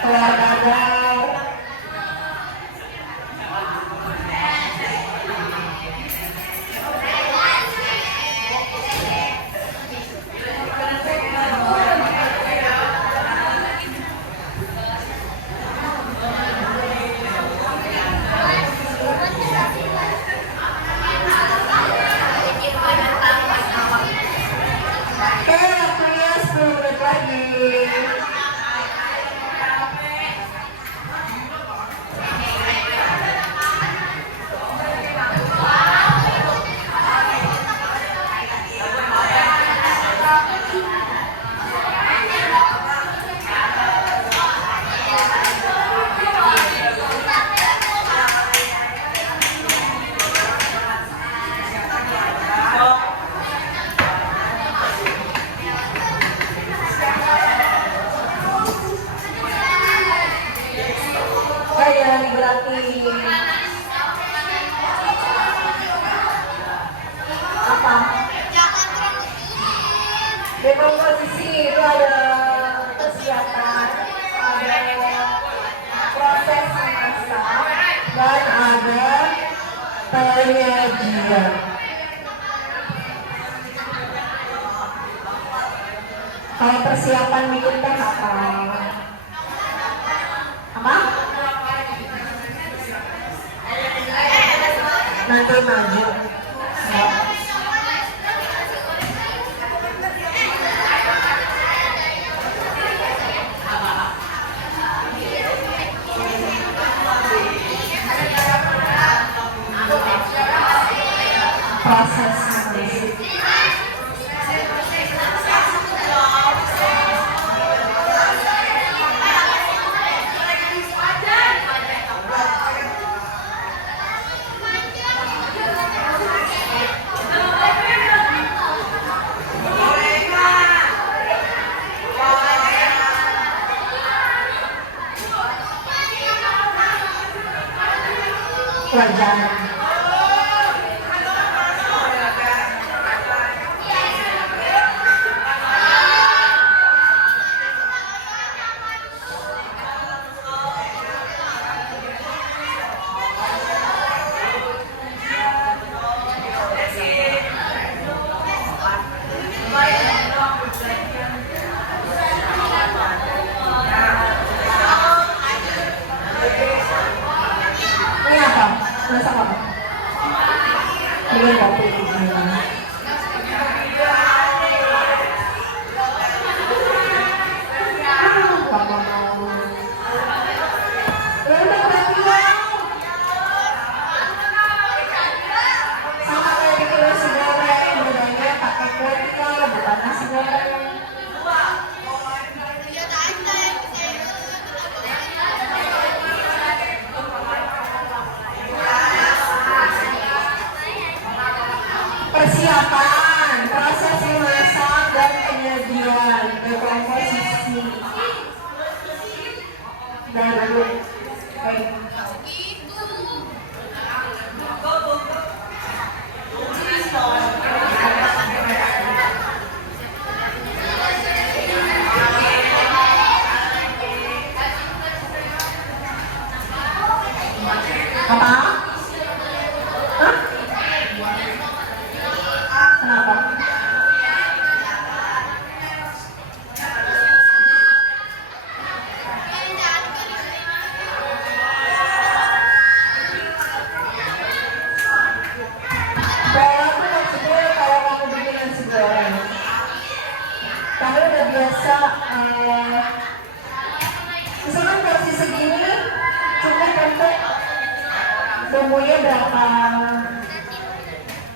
telur dadar. Oke, waktunya 10 menit lagi. penyajian. Kalau persiapan bikin teh apa? Apa? Nanti maju. Ya. Proses menulis. Wajar. Ini apa? Masak apa? Ini kopi. Sama kayak bikin nasi goreng, bedanya pakai kuah, bukan nasi goreng. Persiapan, proses memasak dan penyajian, berkomposisi. Baru, baik. Apa? Hah? Kenapa? Kalau kamu bikin nasi goreng, kamu udah biasa, misalkan porsi segini cukup untuk bumbunya berapa?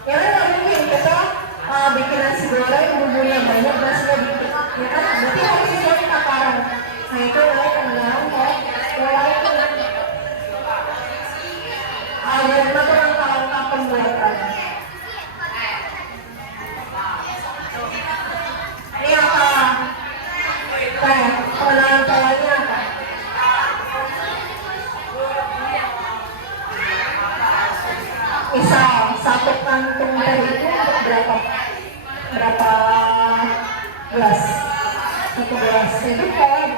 Ya kan nggak mungkin kita bikin nasi goreng bumbunya banyak nasinya dikit, ya kan? Berarti harus sesuai takaran. Nah itu mulai penggunaan mulai algoritma langkah-langkah pembuatan. Ini apa? Kayak pengenalan polanya apa? Misal satu kantung teh itu untuk berapa gelas? Satu gelas itu kayak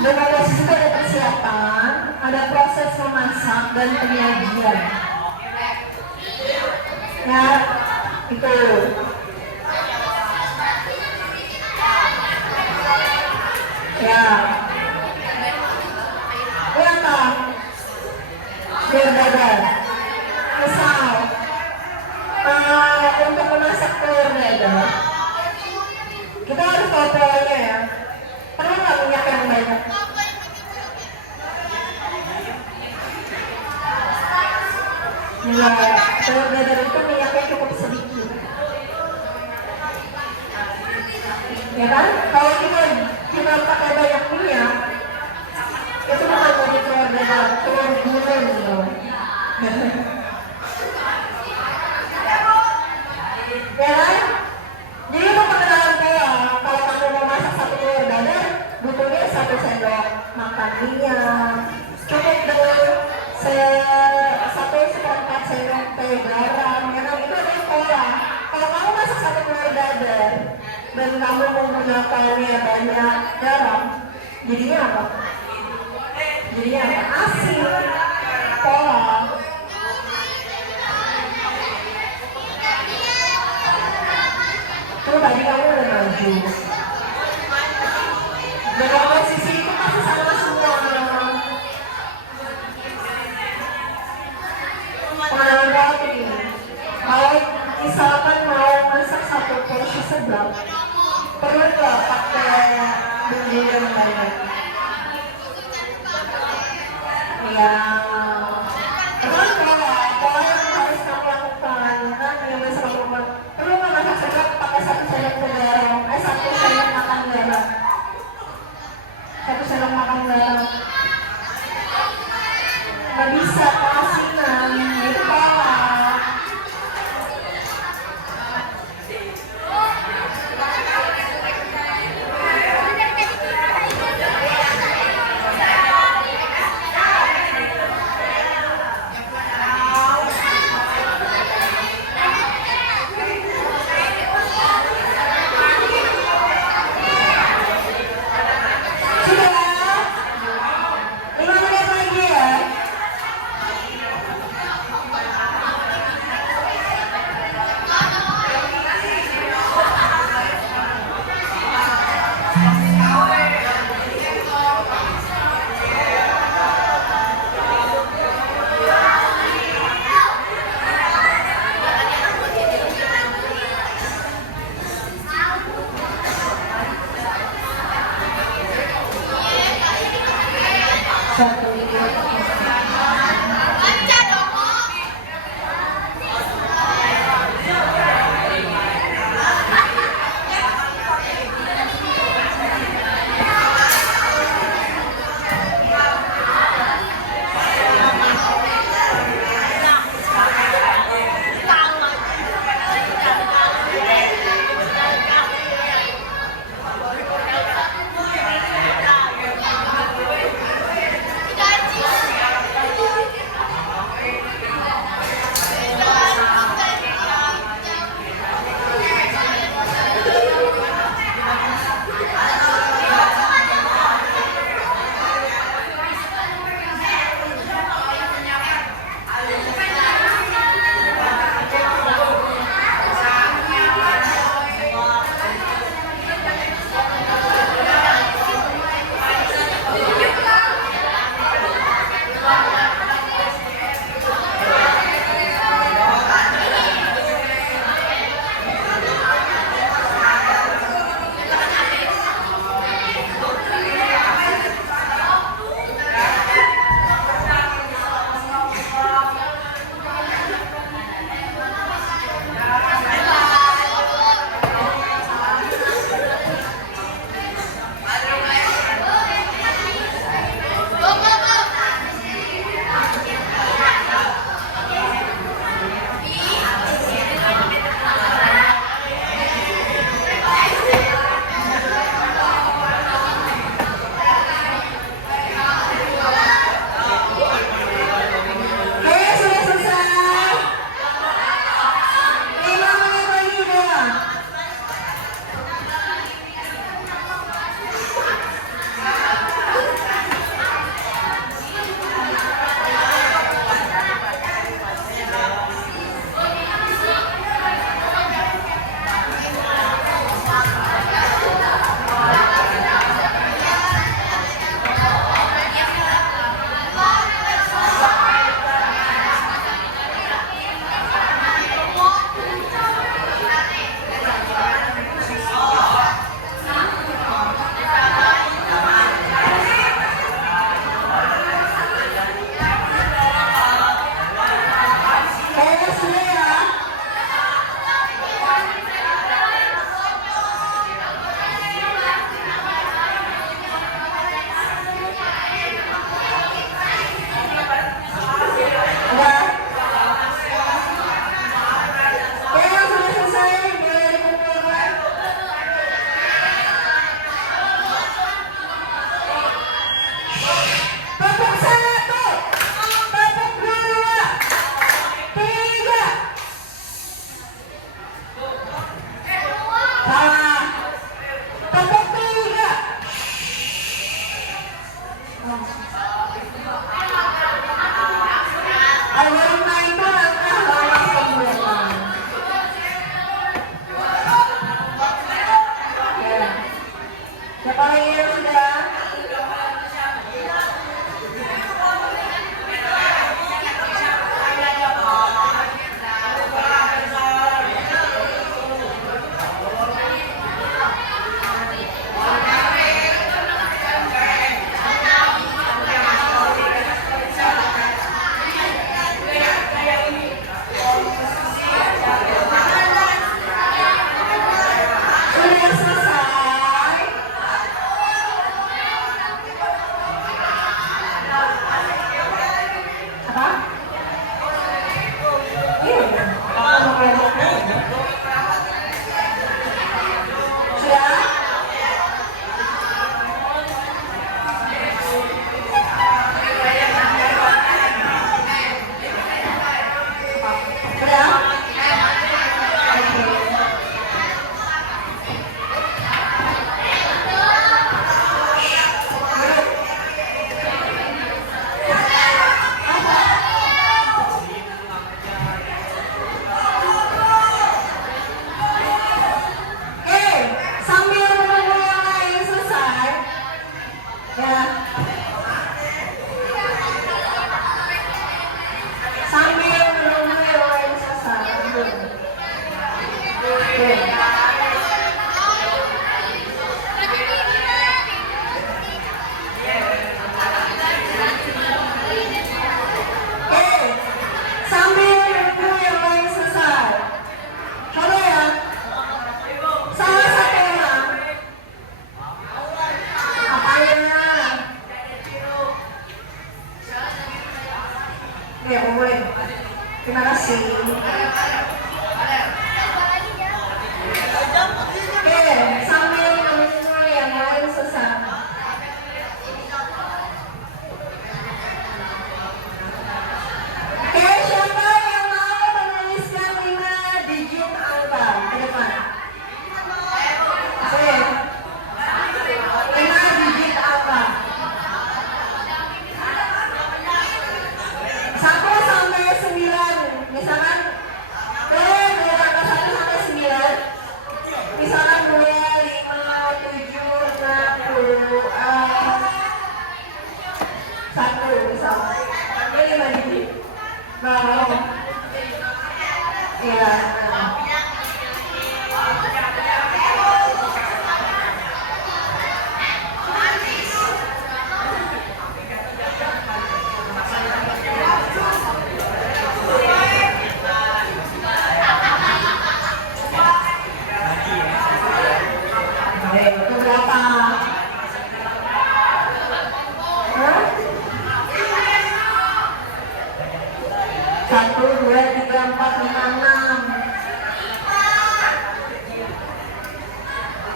dan ada juga ada persiapan, ada proses memasak dan penyajian. Ya, itu. Ya. Berapa? Berbeda. Misal, untuk memasak telur dadar, kita harus tahu polanya ya. Perlu nggak minyak yang banyak? Enggak, telur dadar itu minyaknya cukup sedikit. Ya kan? Kalau kita pakai banyak minyak, itu bukan jadi telur dadar, telur gulung gitu. Ya kan? Jadi untuk pengenalan pola, kalau kamu mau masak satu telur dadar, butuhnya 1 sendok makan minyak, cukup dengan 1/4 sendok teh garam. Ya kan? Itu adalah pola. Kalau kamu masak satu telur dadar dan kamu menggunakannya banyak garam, jadinya apa? Jadinya apa? Asin, pola. Tuh tadi kamu udah maju. Dengan posisi itu masih sama semua. Pengalaman ini, kalau misalkan mau masak satu porsi sedap, perlu nggak pakai bumbu yang banyak? Ya, terus pola yang harus kamu lakukan kan yang masak rumah. Perlu nggak masak sedap pakai satu sendok garam? Satu sendok makan garam. Satu sendok makan garam. Nggak bisa keasinan, itu pola.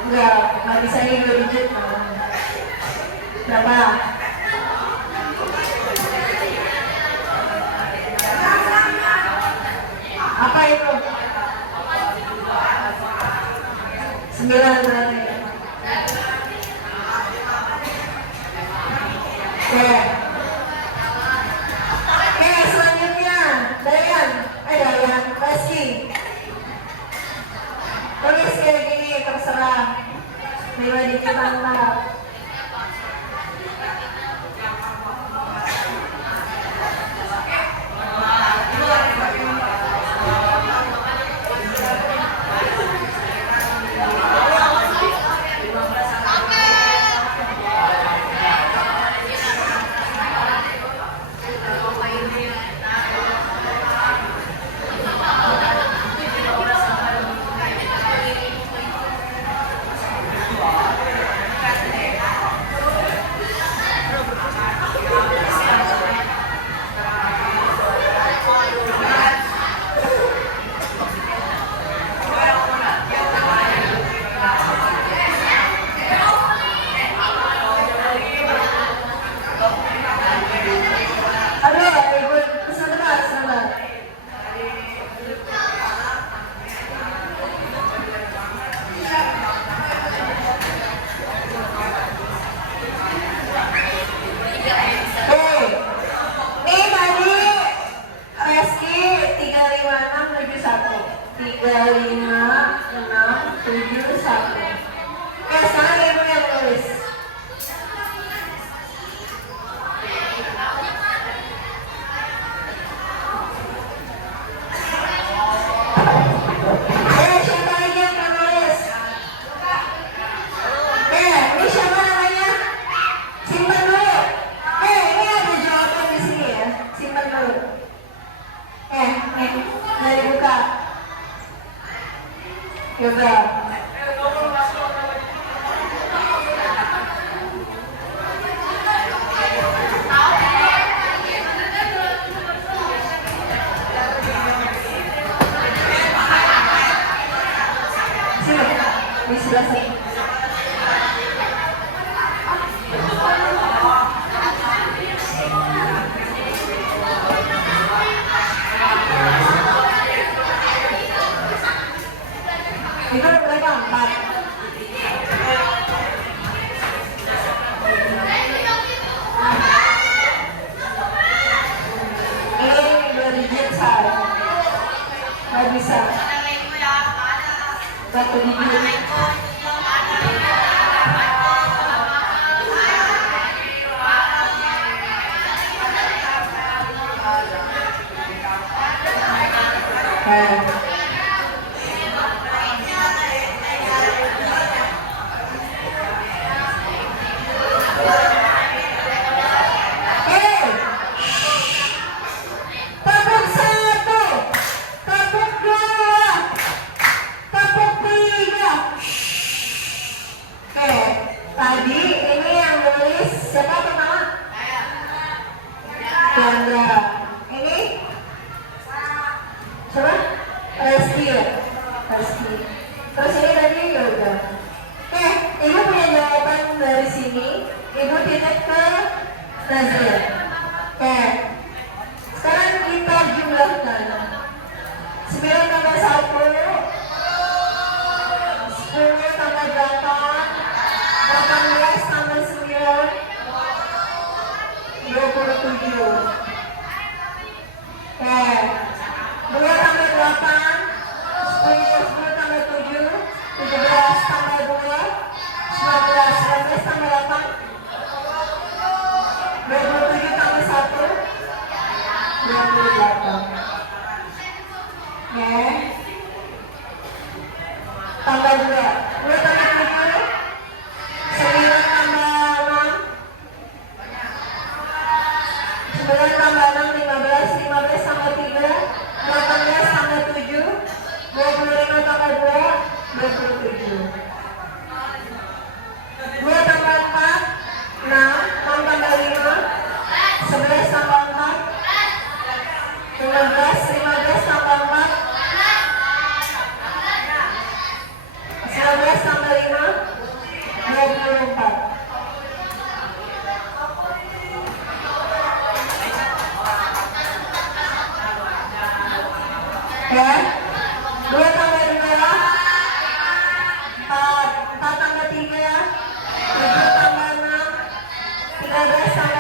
nggak bisa nih 2 digit. Berapa? Apa itu? 9 berarti. Oke, selanjutnya Dayan, Reski. Tulis kayak gini, terserah. 5 digit angka.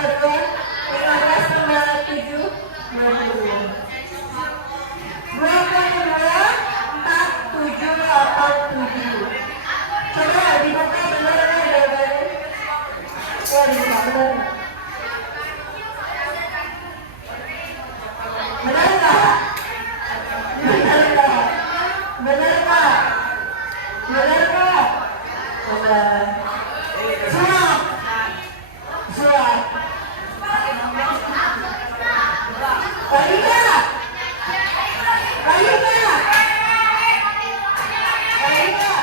2, 15 tambah 7, 22. 22, 4, 7, 8, 7. Coba dibuka benar jawabannya. Ya dibuka benar. Benar nggak? Benar nggak? Benar nggak? Benar nggak? Benar. Suap. Suap. Lagi nggak? Lagi nggak? Lagi nggak?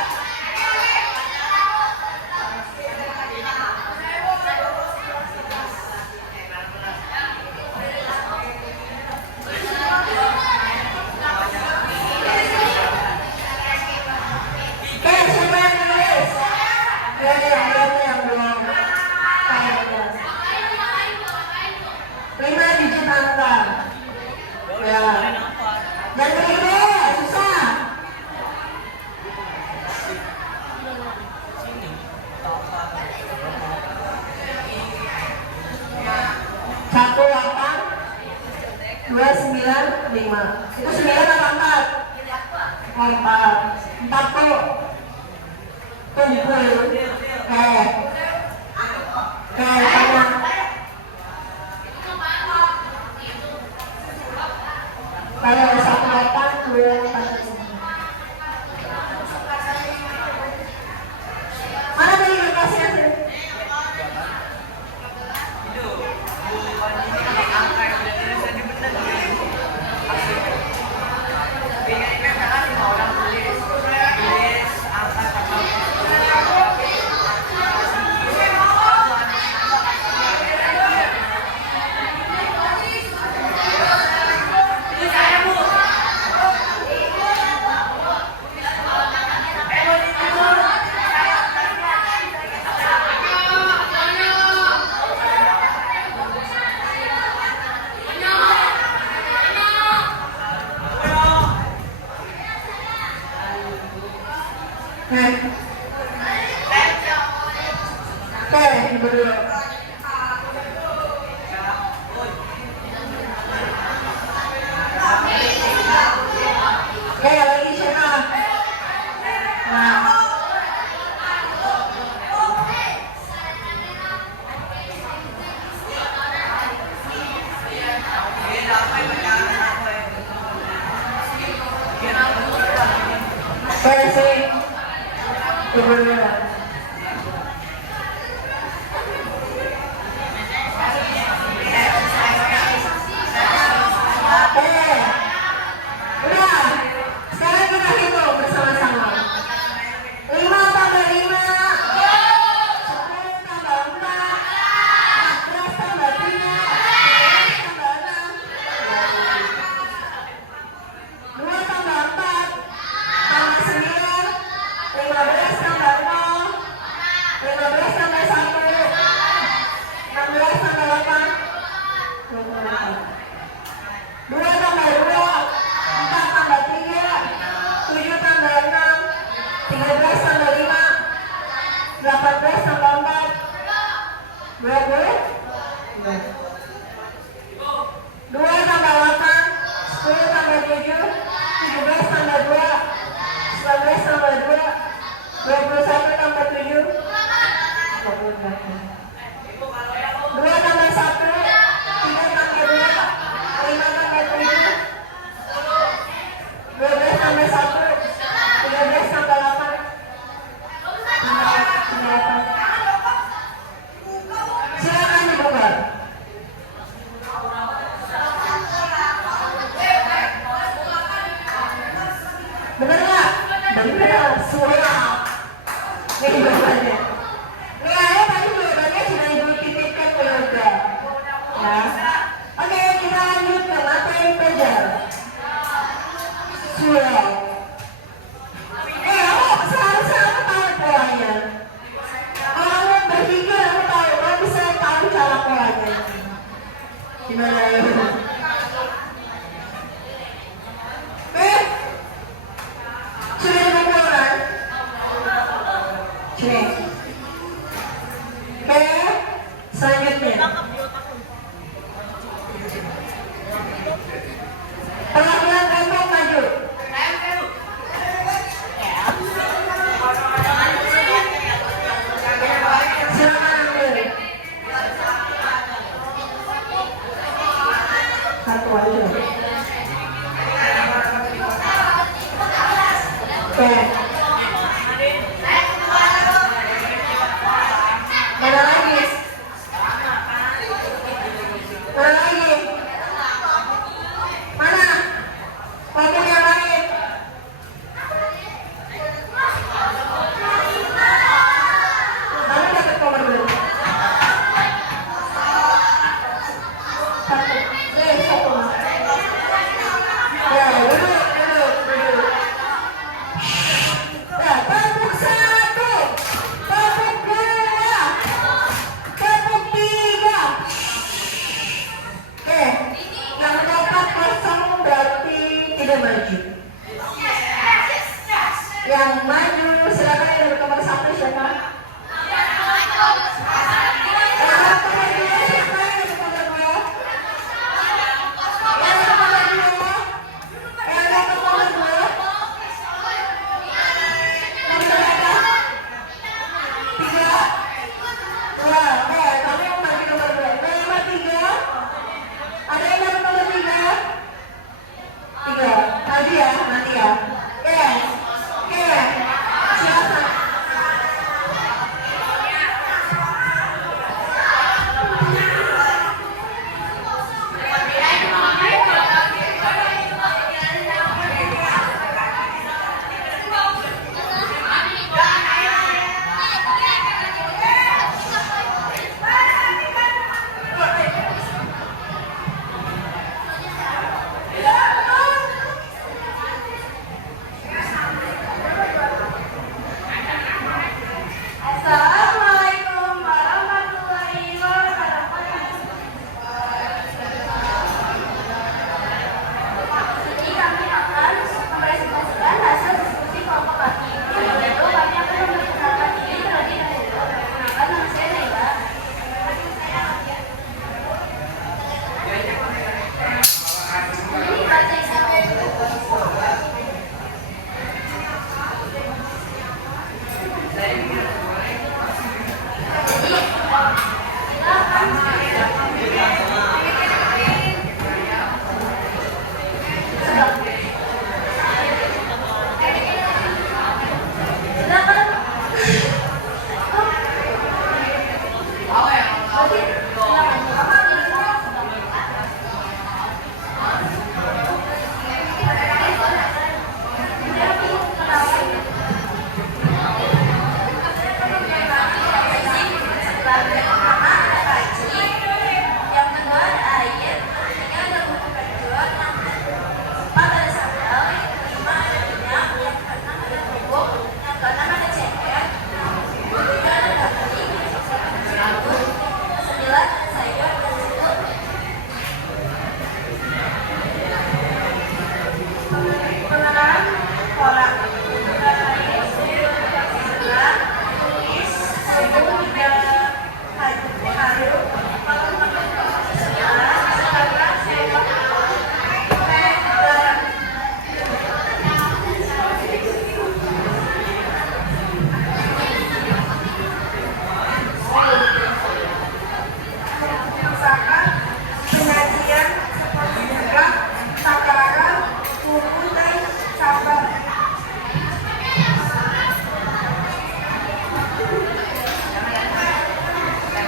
Siapa yang nulis? Ya, yang belum. Kayaknya. 5 digit angka. Ya. Yang kelima susah. Satu 8, 2 9 5. Itu 9 apa 4? 4. 40. Kumpul. Tanah. Kalau 1 8, 2 4. Mana tadi lokasinya sih? Lagi siapa? Nah. Versi gubernur. Udah. Sekarang kita hitung bersama-sama. 5 tambah 5, 10 tambah 4, 14 tambah 3, 15 tambah 6, 2 tambah 4, tambah 9, 15 tambah 0, 15 tambah 1, 16 tambah 8, 28. 2 tambah 2, 4 tambah 3, 7 tambah 6, 13 tambah 5, 18 tambah 4, 20. 2 tambah 8, 10 tambah 7, 17 tambah 2, 19 tambah 2, 21 tambah 7, 28. 2 tambah 1, 3 tambah 2, 5 tambah 7, 12 tambah 1, 13 tambah 8, 9. Silakan dibuka. Bener nggak? Bener. Surat. Ini jawabannya. Ini ayah tadi jawabannya sudah ibu titipkan ke Yoga. Ya. Oke, kita lanjut ke materi pelajar. Surat. Seharusnya aku tahu polanya. Kalau aku berpikir aku tahu, aku bisa tahu cara polanya. Gimana ya? Sudah dikumpul kan? Oke, selanjutnya.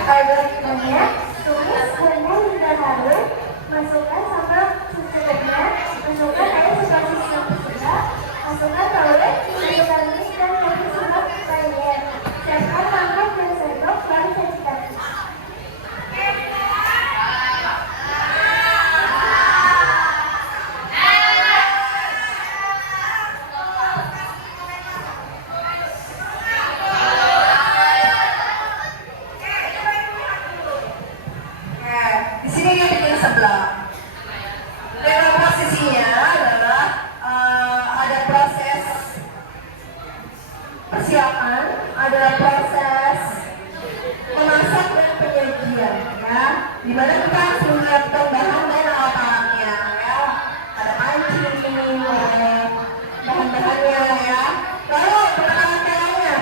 Algoritmanya, tulis bumbu hingga larut, masukkan sambal secukupnya, masukkan air seperti sepertiga, masukkan telur, masukkan mie dan kopi sirup lainnya. Siapkan mangkok dan sendok, baru sajikan. Di sini dia bikin sebelah. Dengan posisinya adalah ada proses persiapan, ada proses memasak dan penyajian, ya. Dimana kita harus menyiapkan bahan dan alat-alatnya, ya. Ada panci, bahan-bahannya, ya. Lalu perkenalan caranya.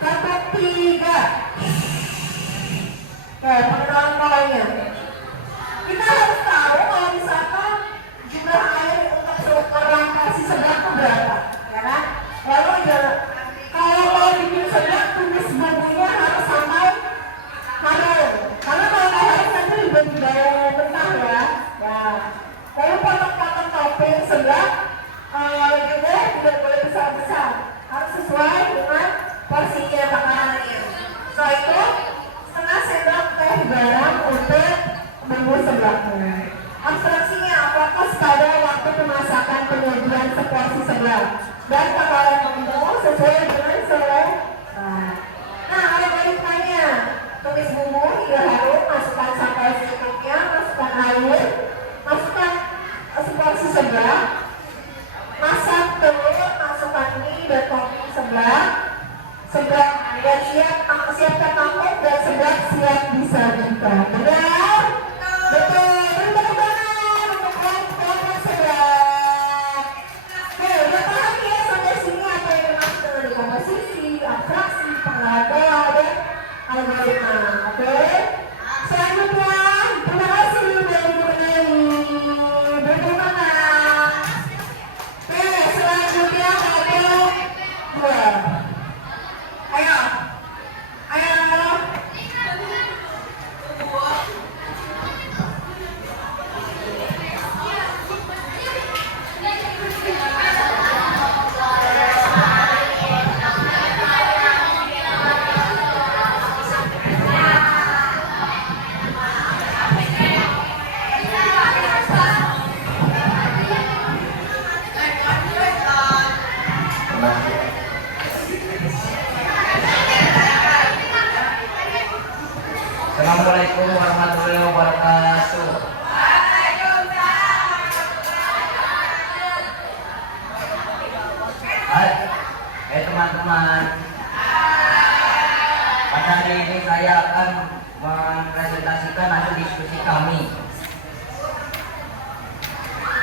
Satu, tiga. Pengenalan polanya. Kita harus tahu kalau misalkan jumlah air untuk seukuran nasi seblak itu berapa, ya kan? Lalu kalau mau bikin seblak, tumis bumbunya harus sampai harum. Karena kalau nggak harum nanti dibayar mentah, ya. Lalu potong-potong topping seblak juga tidak boleh besar-besar, harus sesuai dengan porsinya takarannya. Setelah itu setengah sendok teh garam untuk bumbu seblaknya. Abstraksinya fokus pada waktu pemasakan penyajian seporsi seblak dan takaran bumbu sesuai dengan selera. Nah, algoritmanya, tumis bumbu hingga harum, masukkan sampai secukupnya, masukkan air, masukkan seporsi seblak, masak telur, masukkan mie dan topping seblak. Seblak dan siapkan mangkok dan seblak siap disajikan. Benar? Betul. Beri tepuk tangan untuk kelompok seblak. Udah paham ya sampai sini apa yang dimaksud dengan komposisi, abstraksi, pengenalan pola dan algoritma. Oke? Selanjutnya, terima kasih dari penyanyi. Beri tepuk tangan. Oke, selanjutnya kelompok 2. Ayo. Assalamualaikum warahmatullahi wabarakatuh. Hai teman-teman. Pada hari ini saya akan mempresentasikan hasil diskusi kami.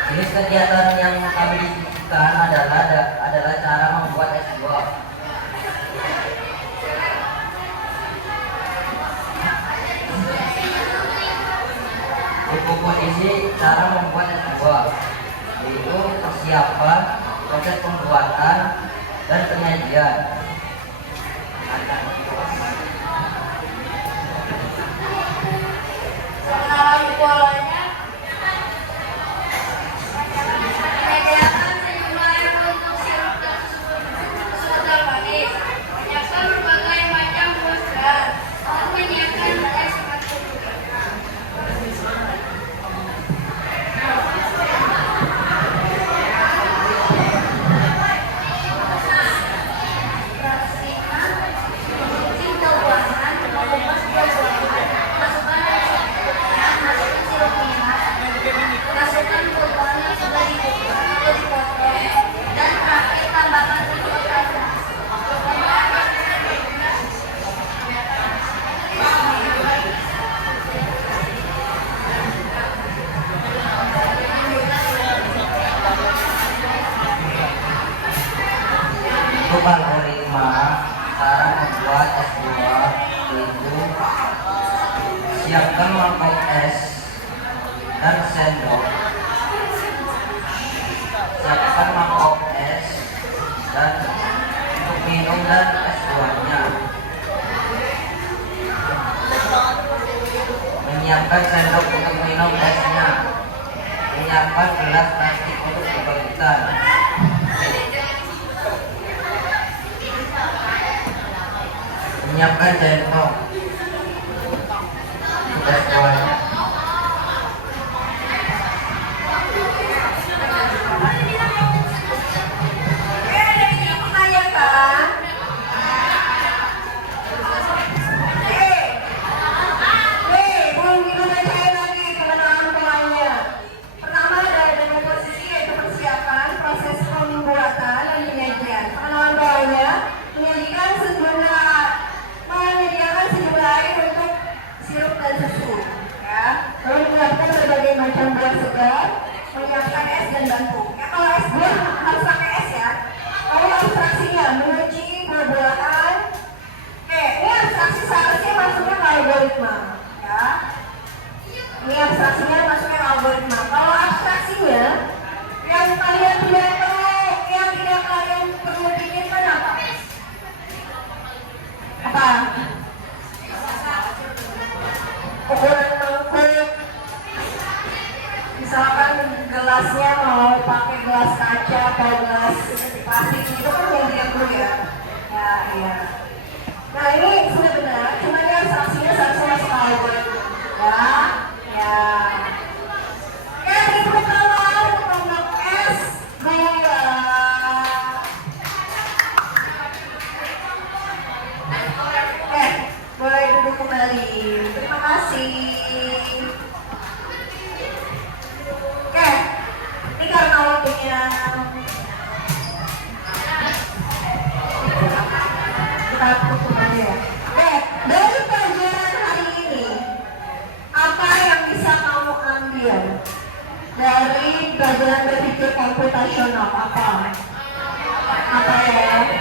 Jenis kegiatan yang kami diskusikan adalah cara membuat es buah. Posisi cara membuat S2 yaitu persiapan, proses pembuatan, dan penyajian. Pengenalan polanya, menyediakan sejumlah air untuk sirup dan susu manis, menyiapkan berbagai macam buah segar, dan menyiapkan es batu. Untuk algoritma cara membuat S2 yaitu siapkan mangkok es dan sendok. Siapkan mangkok es dan untuk minum dan S2-nya. Menyiapkan sendok untuk minum esnya. Menyiapkan gelas plastik untuk dibagikan. Menyiapkan sendok sudah semuanya. Ada yang menanyakan? Belum dibacain lagi kebenaran polanya. Pertama ada posisi yaitu persiapan, proses pembuatan, dan penyajian. Pengenalan polanya menyediakan sejumlah air untuk sirup dan susu, ya. Lalu menyiapkan berbagai macam buah segar, menyiapkan es dan batu. Ya, kalau es buah harus pakai es ya. Lalu abstraksinya menguji buah-buahan. Ini abstraksi seharusnya masuknya ke algoritma, ya. Ini abstraksinya masuknya ke algoritma. Kalau abstraksinya yang kalian tidak perlu pikirkan apa? Apa? Ukuran mangkuk, misalkan gelasnya mau pakai gelas kaca atau gelas plastik itu kan yang tidak perlu ya. Ya. Nah ini sudah benar, cuma ini abstraksinya seharusnya masuk ke algoritma. Ya. Ya, tepuk tangan untuk mangkuk es gula. Boleh duduk kembali. Terima kasih. Oke, ini karena waktunya kita tutup aja ya. Dari pelajaran hari ini, apa yang bisa kamu ambil dari pelajaran berpikir komputasional? Apa ya?